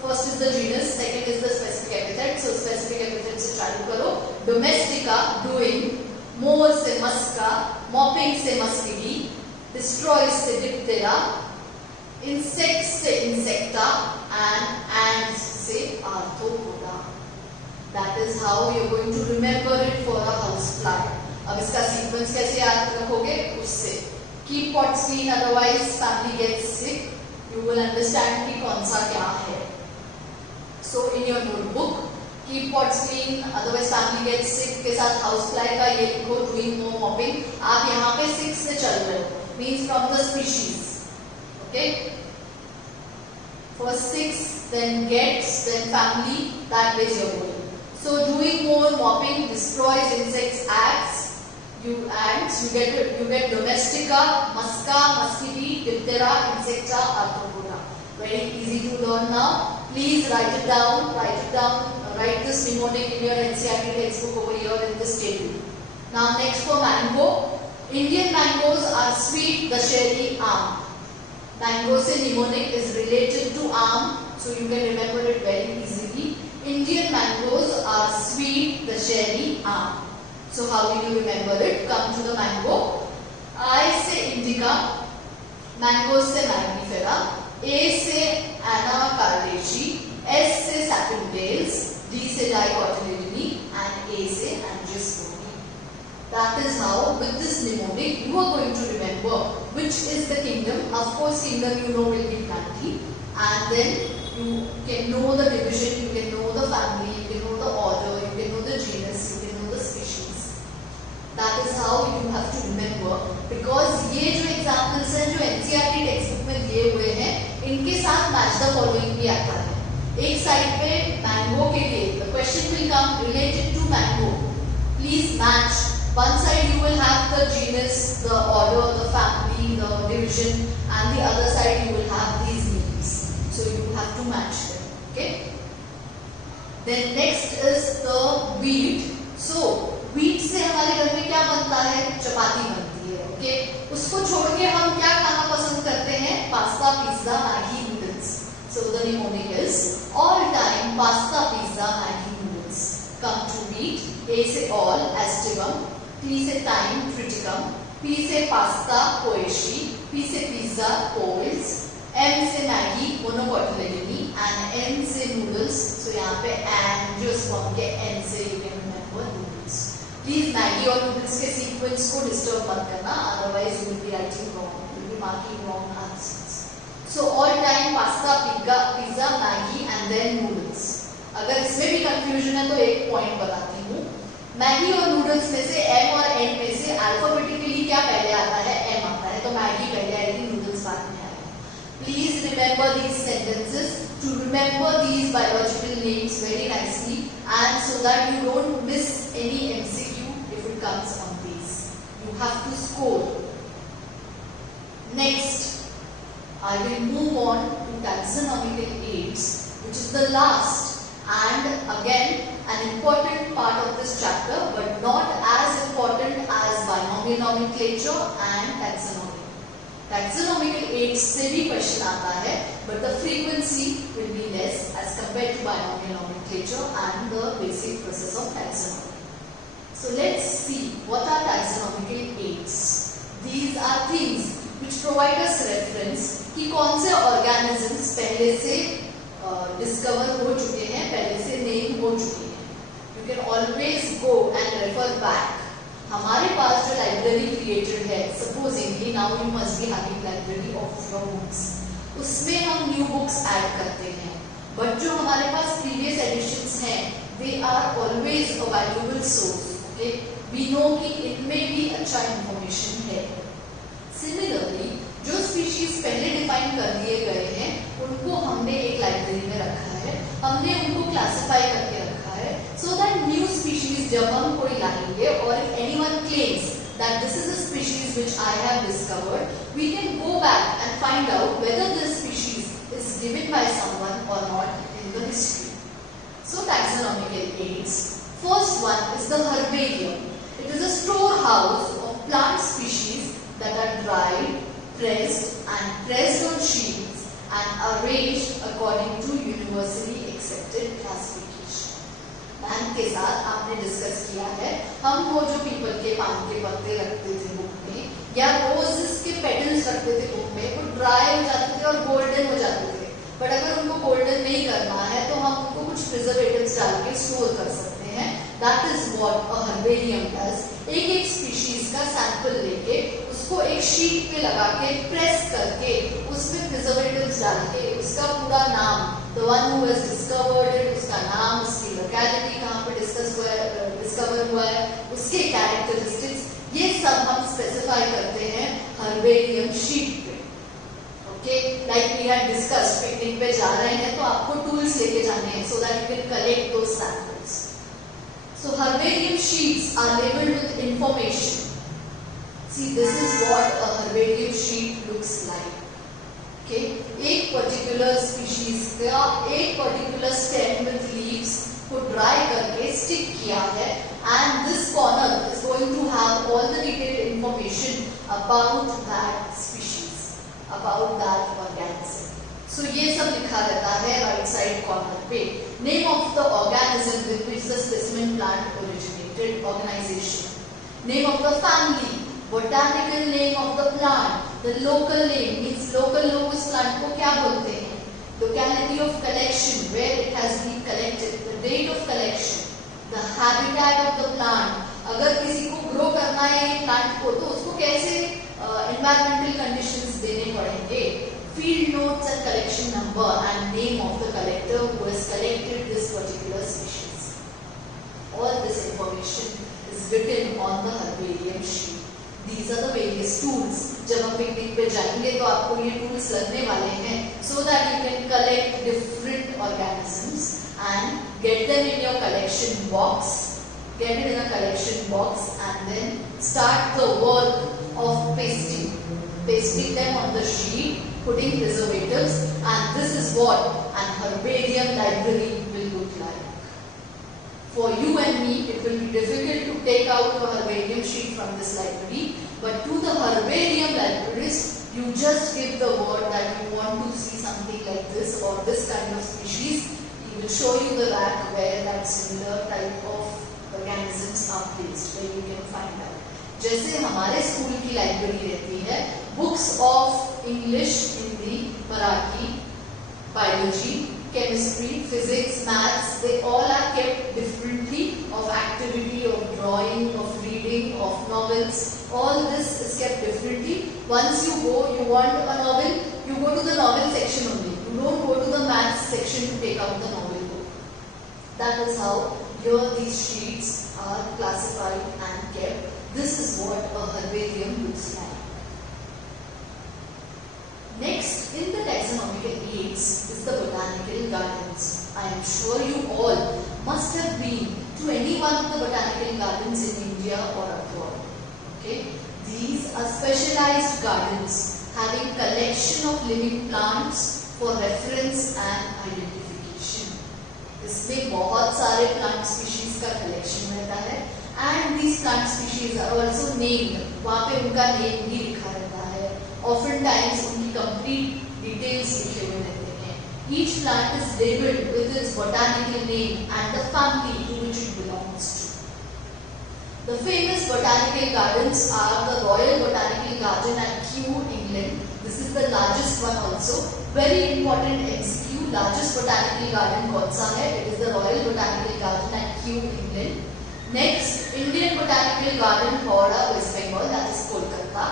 first is the genus, second is the specific epithet. So specific epithet से चालू करो. Domestica doing, more से musca, mopping से muscidae, destroys से diphthera, insects से insecta and ants से arthropoda. That is how you are going to remember it for a housefly. अब इसका sequence कैसे याद रखोगे? उससे keep pots clean, otherwise family gets sick. You will understand कि कौन सा क्या है. So in your notebook, keep pots clean, otherwise family gets sick के साथ housefly का ये लिखो doing more mopping. आप यहाँ पे 6 से चल रहे हो, means from the species. Okay, first 6, then gets, then family, that is your goal. So doing more mopping destroys insects, you get domestica, musca, muscidae, diphthera, insecta, arthropoda. Very easy to learn now. Please write it down. Write this mnemonic in your NCERT textbook over here in this table. Now next for mango. Indian mangoes are sweet, the sherry arm. Mango se mnemonic is related to arm, so you can remember it very easily. Indian mangoes are sweet, the sherry arm. So how will you remember it? Come to the mango. I से indica, mango से magnifera, A से anacardiaceae, S से sapindales, D से dicotyledone and A से angiospermae. That is how, with this mnemonic, you are going to remember which is the kingdom. Of course, kingdom you know will be plenty, and then you can know the division, you can know the family, you can know the order, you can know the genus, you can know the species. That is how you have to remember, because ये जो examples हैं जो NCERT textbook में दिए हुए हैं, इनके साथ match the following भी आता है. एक side पे mango के लिए the question will come related to mango. Please match. One side you will have the genus, the order, the family, the division, and the other side you will have these names. So you have to match them. Okay. Then next is the wheat. So wheat से हमारे घर में क्या बनता है? चपाती बनती है. Okay. उसको छोड़ के हम क्या खाना पसंद करते हैं? Pasta, pizza, Maggi, noodles. So the mnemonic is all time pasta, pizza, Maggi, noodles. Come to wheat. A से all, aestivum. P से time, triticum. P से pasta, poaceae. P से pizza, poles. M से मैगी, monocotyledone. And N से noodles. So यहाँ पे angiosperm के N से you can remember noodles. Please Maggi और noodles के sequence को disturb मत करना, otherwise you will be writing wrong. You will be marking wrong answers. So all time pasta, pizza, Maggi and then noodles. अगर इसमें भी confusion है तो एक पॉइंट बताती हूँ. मैगी और नूडल्स में से एम और एन में से अल्फाबेटिकली क्या पहले आता है? एम आता है. तो मैगी पहले आएगी, नूडल्स बाद में आएगा. Please remember these sentences to remember these biological names very nicely and so that you don't miss any MCQ if it comes on these. You have to score. Next I will move on to taxonomical aids, which is the last and again an important part of this chapter, but not as important as binomial nomenclature and taxonomy. Taxonomical aids से भी question आता है, but the frequency will be less as compared to binomial nomenclature and the basic process of taxonomy. So let's see what are taxonomical aids. These are things which provide us reference कि कौन से organisms पहले से discover हो चुके हैं, पहले से नेम हो चुके हैं. You can always go and refer back. हमारे पास जो लाइब्रेरी क्रिएटेड है, supposedly now you must be having library of your books, उसमें हम न्यू बुक्स ऐड करते हैं, बट जो हमारे पास प्रीवियस एडिशंस हैं they are always a valuable source. Okay, we know कि इनमें भी अच्छा इंफॉर्मेशन है. सिमिलरली जो स्पीशीज पहले डिफाइन कर दिए गए हैं उनको हमने एक लाइब्रेरी में रखा है, हमने उनको क्लासिफाई करके रखा है, सो दैट न्यू स्पीशीज जब हम कोई लाएंगे और if anyone claims that this is a species which I have discovered, we can go back and find out whether this species is given by someone or not in the history. So taxonomical aids. First one is the herbarium. It is a storehouse of plant species that are dried, pressed on sheets and arranged according to universally accepted classification. Pan के साथ आपने discuss किया है, हम वो जो people के पान के पत्ते रखते थे बुक में या रोजेस के पेटल्स रखते थे बुक में, वो ड्राई हो जाते थे और गोल्डन हो जाते थे. बट अगर उनको गोल्डन नहीं करना है तो हम उनको कुछ प्रिजर्वेटिव्स डाल के स्टोर कर सकते हैं. That is what a herbarium does. एक एक स्पीशीज का सैंपल लेके उसको एक शीट पे लगा के प्रेस करके उसमें प्रिजर्वेटिव्स डाल के उसका पूरा नाम, the one who has discovered it, उसका नाम, उसकी लोकेलिटी कहाँ पे डिस्कवर हुआ है, उसके कैरेक्टरिस्टिक्स, ये सब हम स्पेसिफाई करते हैं हर्बेरियम शीट पे. Okay, like we had discussed, picnic पे जा रहे हैं तो आपको टूल्स लेके जाने हैं सो that you can collect those samples. So herbarium sheets are labeled with information. See, this is what a herbarium sheet looks like. Okay, एक particular species का एक particular stem with leaves को dry करके stick किया है, and this corner is going to have all the detailed information about that species, about that organism. So ये सब लिखा रहता है राइट साइड कॉर्नर पे. Name of the organism with which the specimen plant originated, organization, name of the family, botanical name of the plant, the local name means local लोग उस plant को क्या बोलते हैं, locality of collection, where it has been collected, the date of collection, the habitat of the plant. अगर किसी को grow करना है ये प्लांट को तो उसको कैसे एनवायरमेंटल कंडीशंस देने पड़ेंगे, field notes and collection number and name of the collector who has collected this particular species. All this information is written on the herbarium sheet. These are the various tools. जब हम picnic पे जाएंगे तो आपको ये tools लगने वाले हैं so that you can collect different organisms and get them in your collection box. Get it in a collection box and then start the work of pasting them on the sheet, putting preservatives, and this is what an herbarium library will look like. For you and me, it will be difficult to take out a herbarium sheet from this library, but to the herbarium librarist, you just give the word that you want to see something like this or this kind of species. He will show you the rack where that similar type of organisms are placed, where you can find out. जैसे हमारे school की library रहती है, books of English, Hindi, Marathi, biology, chemistry, physics, maths, they all are kept differently, of activity, of drawing, of reading, of novels. All this is kept differently. Once you go, you want a novel, you go to the novel section only. You don't go to the maths section to take out the novel book. That is how here these sheets are classified and kept. This is what a herbarium looks like. Next in the taxonomical aids is the botanical gardens. I am sure you all must have been to any one of the botanical gardens in India or abroad. Okay? These are specialized gardens having collection of living plants for reference and identification. इसमें बहुत सारे plant species का collection रहता है and these plant species are also named. वहाँ पे उनका name भी लिखा रहता है. Oftentimes उनकी complete details लिखे हुए रहते हैं. Each plant is labeled with its botanical name and the family to which it belongs to. The famous botanical gardens are the Royal Botanical Garden at Kew, England. This is the largest one also. Very important MCQ. Largest botanical garden कौन सा है? It is the Royal Botanical Garden at Kew, England. Next, Indian Botanical Garden, Howrah, West Bengal, that is Kolkata.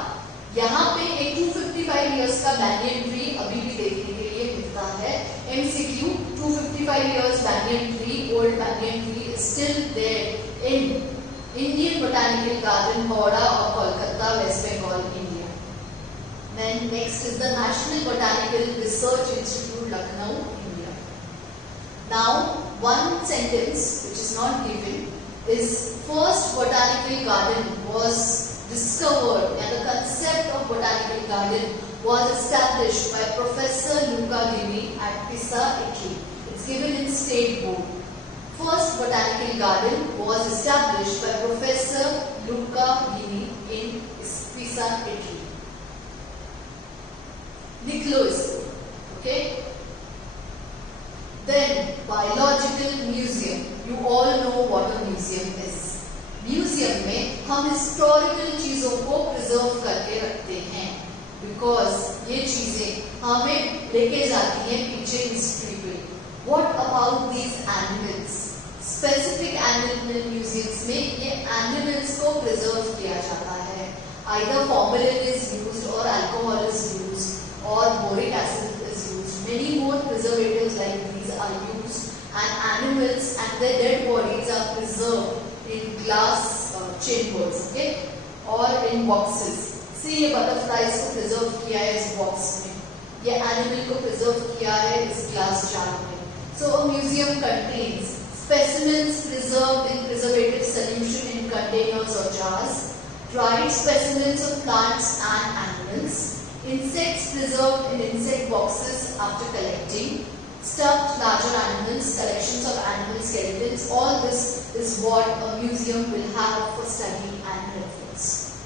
यहाँ पे एक 255 years का banyan tree अभी भी देखने के लिए मिलता है. MCQ 255 years banyan tree, old banyan tree is still there in Indian Botanical Garden, Howrah or Kolkata, West Bengal, India. Then next is the National Botanical Research Institute, Lucknow, India. Now, one sentence which is not given is first botanical garden was discovered and the concept of botanical garden was established by Professor Luca Ghini at Pisa, Italy. It's given in State Board. First botanical garden was established by Professor Luca Ghini in Pisa, Italy. Nicholas, okay? Then biological museum. You all know what a museum is. Museum में हम historical चीजों को preserve करके रखते हैं because ये चीजें हमें लेके जाती हैं पीछे history पे. What about these animals? Specific animal museums में ये animals को preserve किया जाता है. Either formalin is used or alcohol is used or boric acid is used. Many more preservatives like these are used and animals and their dead bodies are preserved in glass chambers, okay, or in boxes. See ये butterflies को preserve किया है इस box में. ये animal को preserve किया है इस glass jar में. So a museum contains specimens preserved in preservative solution in containers or jars, dried specimens of plants and animals, insects preserved in insect boxes after collecting, stuffed larger animals, collections of animal skeletons. All this is what a museum will have for study and reference.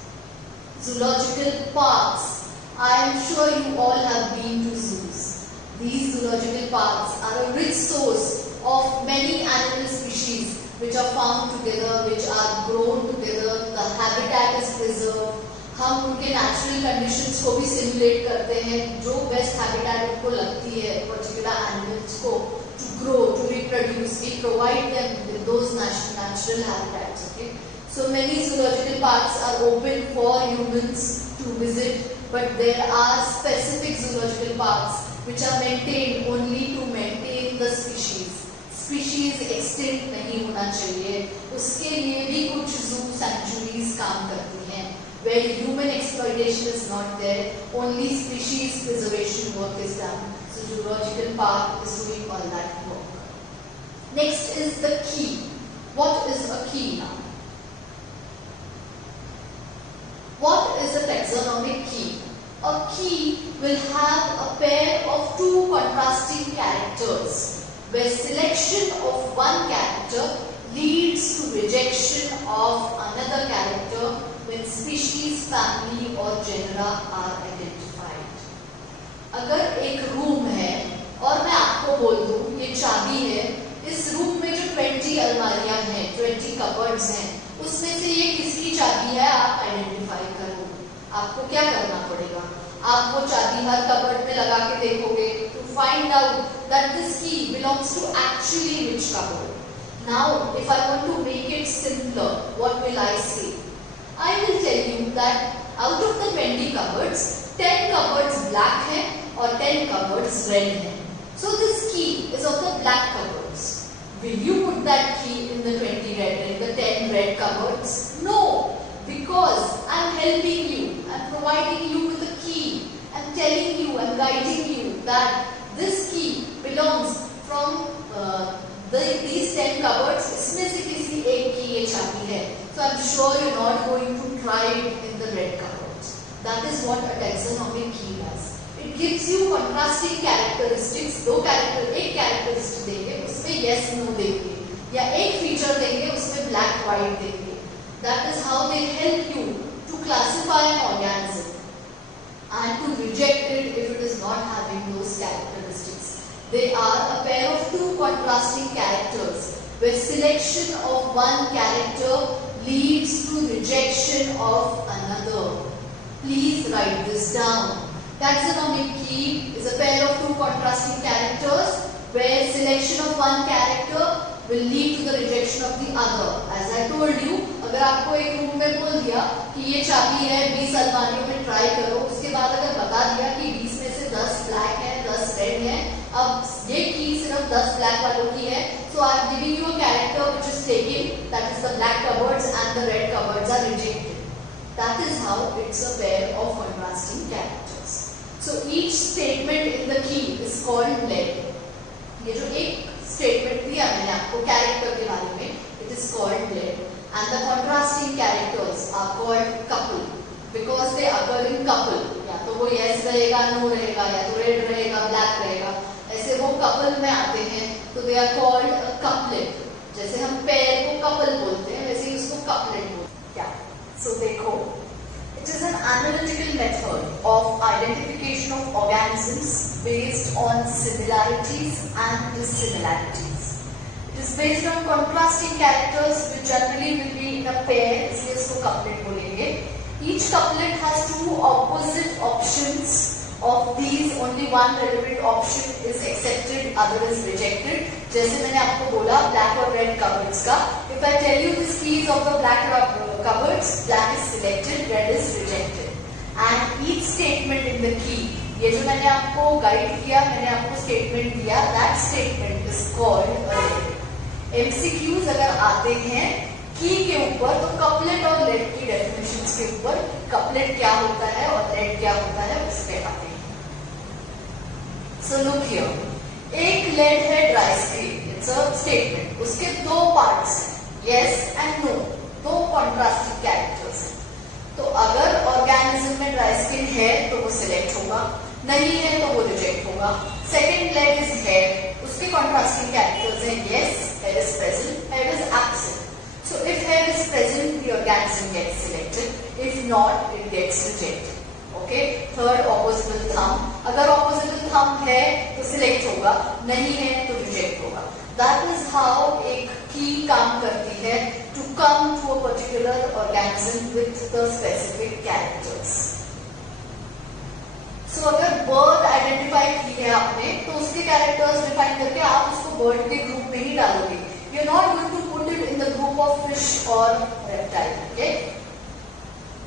Zoological parks. I am sure you all have been to zoos. These zoological parks are a rich source of many animal species which are found together, which are grown together, the habitat is preserved. हम उनके natural conditions को भी simulate करते हैं, जो best habitat उनको लगती है particular animals को to grow, to reproduce. We provide them with those natural habitats. Okay, so many zoological parks are open for humans to visit, but there are specific zoological parks which are maintained only to maintain the species. Species extinct नहीं होना चाहिए, उसके लिए भी कुछ zoo sanctuaries काम करती हैं. Where human exploitation is not there, only species preservation work is done. So zoological park is doing all that work. Next is the key. What is a key now? What is a taxonomic key? A key will have a pair of two contrasting characters, where selection of one character leads to rejection of another character when species, family or genera are identified. अगर एक room है और मैं आपको बोल दूं ये चाबी है, इस रूम में जो 20 अलमारियां हैं, 20 कबर्ड्स हैं, उसमें से ये किसकी चाबी है आप आइडेंटिफाई करो. आपको क्या करना पड़ेगा? आप वो चाबी हर कबर्ड में लगा के देखोगे to find out that this key belongs to actually which cupboard. Now, if I want to make it simpler, what will I say? I will tell you that out of the 20 cupboards, 10 cupboards black हैं और 10 cupboards red हैं. So this key is of the black cupboards. Will you put that key in the 10 red cupboards? No, because I am helping you. I am providing you with the key. I am telling you, I am guiding you that this key belongs from these 10 cupboards. इसमें से किसी एक की ये चाबी है. So I am sure you are not going to try it in the red cupboards. That is what a taxonomic key does. It gives you contrasting characteristics. एक characteristic देंगे, उसमें yes no देंगे, या एक feature देंगे, उसमें black white देंगे. That is how they help you to classify an organism and to reject it if it is not having those characteristics. They are a pair of two contrasting characters where selection of one character leads to rejection of another. Please write this down. Taxonomic key is a pair of two contrasting characters where selection of one character will lead to the rejection of the other. As I told you, अगर आपको एक room में बोल दिया कि ये चाबी है 20 अलमारियों में ट्राई करो, उसके बाद अगर बता दिया कि 20 में से 10 ब्लैक है 10 रेड है, अब ये की सिर्फ 10 ब्लैक वालों की है. So I am giving you a character which is taken, that is the black cupboards, and the red cupboards are rejected. That is how it's a pair of contrasting characters. So each statement in the key is called lead. ये जो एक statement दिया मैंने आपको character के बारे में, it is called lead. And the contrasting characters are called couple because they occur in couple. या तो वो yes रहेगा, no रहेगा, या तो red रहेगा, black रहेगा. ऐसे वो couple में आते हैं, तो they are called a couplet. जैसे हम pair को couple बोलते हैं, वैसे ही उसको couplet बोलते हैं. So देखो, it is an analytical method of identification of organisms based on similarities and dissimilarities. It is based on contrasting characters which generally will be in a pair, इसलिए इसको couplet बोलेंगे. Each couplet has two opposite options. Of these, only one relevant option is accepted, other is rejected. जैसे मैंने आपको बोला black और red cupboards का. If I tell you this key is of the black cupboards, black is selected, red is rejected. And each statement in the key, ये जो मैंने आपको guide किया, मैंने आपको statement दिया, that statement is called a lead. MCQs अगर आते हैं की के ऊपर, तो couplet और lead की definitions के ऊपर, couplet क्या होता है और lead क्या होता है, उस पे आते हैं. So look here, एक lead है dry screen, it's a statement. उसके दो parts हैं, yes and no, दो contrasting characters हैं. तो अगर organism में dry screen है तो वो select होगा, नहीं है तो वो reject होगा. Second lead is hair, उसके contrasting characters हैं yes, hair is present, hair is absent. So if hair is present, the organism gets selected. If not, it gets rejected. Okay. Third, opposable thumb. अगर opposable thumb है तो select होगा, नहीं है तो reject होगा. That is how एक key काम करती है to come to a particular organism with the specific characters. So अगर bird identify की है आपने, तो उसके characters define करके आप उसको bird के group में ही डालोगे. You are not going to put it in the group of fish or reptile. Okay.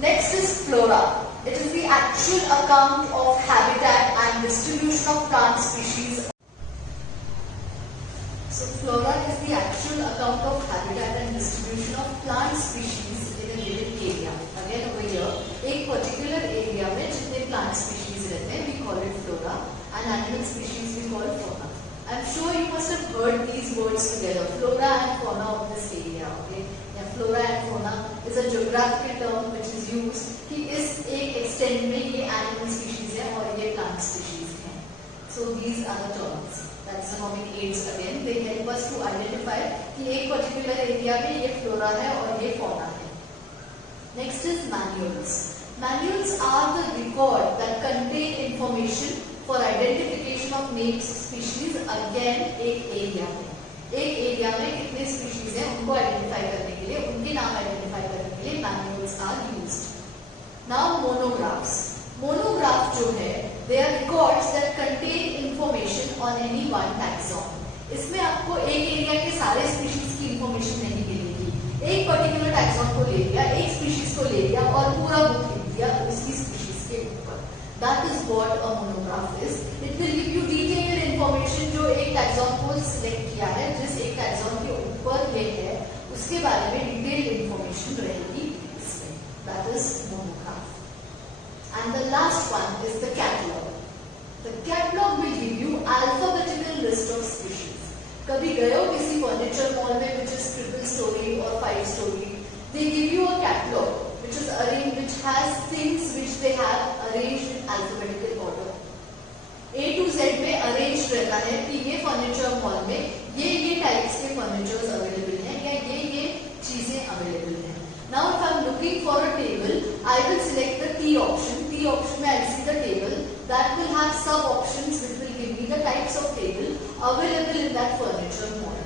Next is flora. It is the actual account of habitat and distribution of plant species. So flora is the actual account of habitat and distribution of plant species in a given area. Again over here, एक particular area में जितने plant species रहते हैं, we call it flora, and animal species we call fauna. I am sure you must have heard these words together, flora and fauna of this area. Okay, yeah, flora and fauna is a geographical term which is used कि इस एक extent में ये animal species है और ये plant species हैं. So these are the terms. Taxonomic aids again, they help us to identify कि एक particular area में ये flora है और ये fauna है. Next is manuals. Manuals are the record that contain information for identification of named species. Again एक area में कितने species हैं उनको identify करने के लिए, उनके नाम identify करने के लिए manuals are used. Now monographs. Monograph जो है, they are records that contain information on any one taxon. इसमें आपको एक एरिया के सारे स्पीशीज की इंफॉर्मेशन नहीं मिलेगी. एक पर्टिकुलर टैक्सॉन को ले लिया, एक स्पीशीज को ले लिया और पूरा बुक लिख दिया उसकी स्पीशीज के ऊपर. That is what a monograph is. It will give you detailed information. जो एक टैक्सॉन को सिलेक्ट किया है, जिस एक टैक्सॉन के ऊपर ये है, उसके बारे में डिटेल्ड इंफॉर्मेशन रहेगी इसमें. That is monograph. And the last one is the catalog. The catalog will give you alphabetical list of species. कभी गए हो किसी फर्नीचर मॉल में which is triple story or 5 story? They give you a catalog which is arranged, which has things which they have arranged in alphabetical order. A to Z में arranged रहता है कि ये फर्नीचर मॉल में ये types के furnitures available हैं या ये चीजें अवेलेबल हैं. Now if I am looking for a table, I will select the T option. T option में I will see the table that will have sub options which will give me the types of table available in that furniture mall.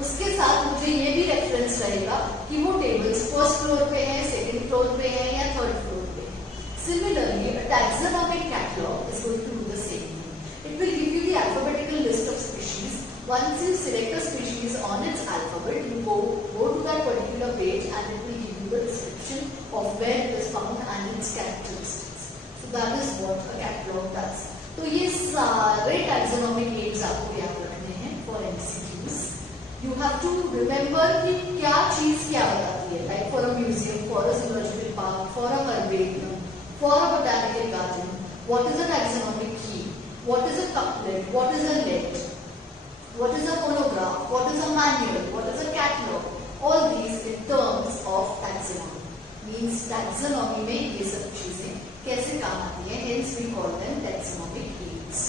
उसके साथ मुझे ये भी reference रहेगा कि वो tables first floor पे हैं, सेकंड फ्लोर पे हैं या थर्ड फ्लोर पे हैं. Similarly, a taxonomic catalog is going to do the same. It will give you the alphabetical list of species. Once you select a species on its alphabet, you go to that particular page and it will give you the description of where it is found and its characteristics. So that is what a catalog does. तो ये सारे taxonomic aids आपको याद रखने हैं for MCQs. You have to remember कि क्या चीज क्या बताती है. Like for a museum, for a zoological park, for a herbarium, for a botanical garden, what is a taxonomic key? What is a couplet? What is a let? What is a monograph? What is a manual? What is a catalog? All these in terms of taxonomy. Means taxonomy में ये सब चीजें कैसे काम आती हैं. Hence we call them taxonomic aids.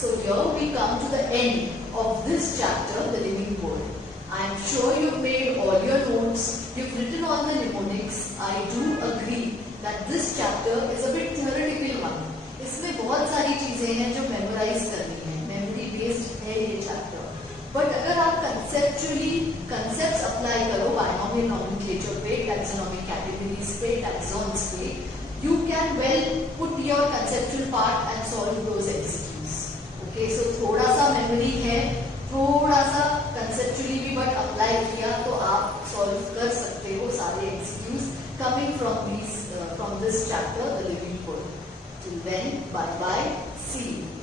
So here we come to the end of this chapter, the living world. I am sure you've made all your notes. You've written all the mnemonics. I do agree that this chapter is a bit theoretical one. इसमें बहुत सारी चीजें हैं जो memorise करनी है. Memory based है ये चैप्टर. बट अगर आप कंसेप्चुअली कंसेप्ट्स अप्लाई करो बायनोमियल नॉमेनक्लेचर पे, टैक्सोनॉमिक कैटेगरीज पे, टैक्सॉन्स पे, you can well put your conceptual part and solve those MCQs. Okay, so थोड़ा सा मेमोरी है, थोड़ा सा कंसेप्चुअली भी बट अप्लाई किया तो आप सॉल्व कर सकते हो सारे MCQs coming from this chapter, the living world. Till then, bye bye, see you.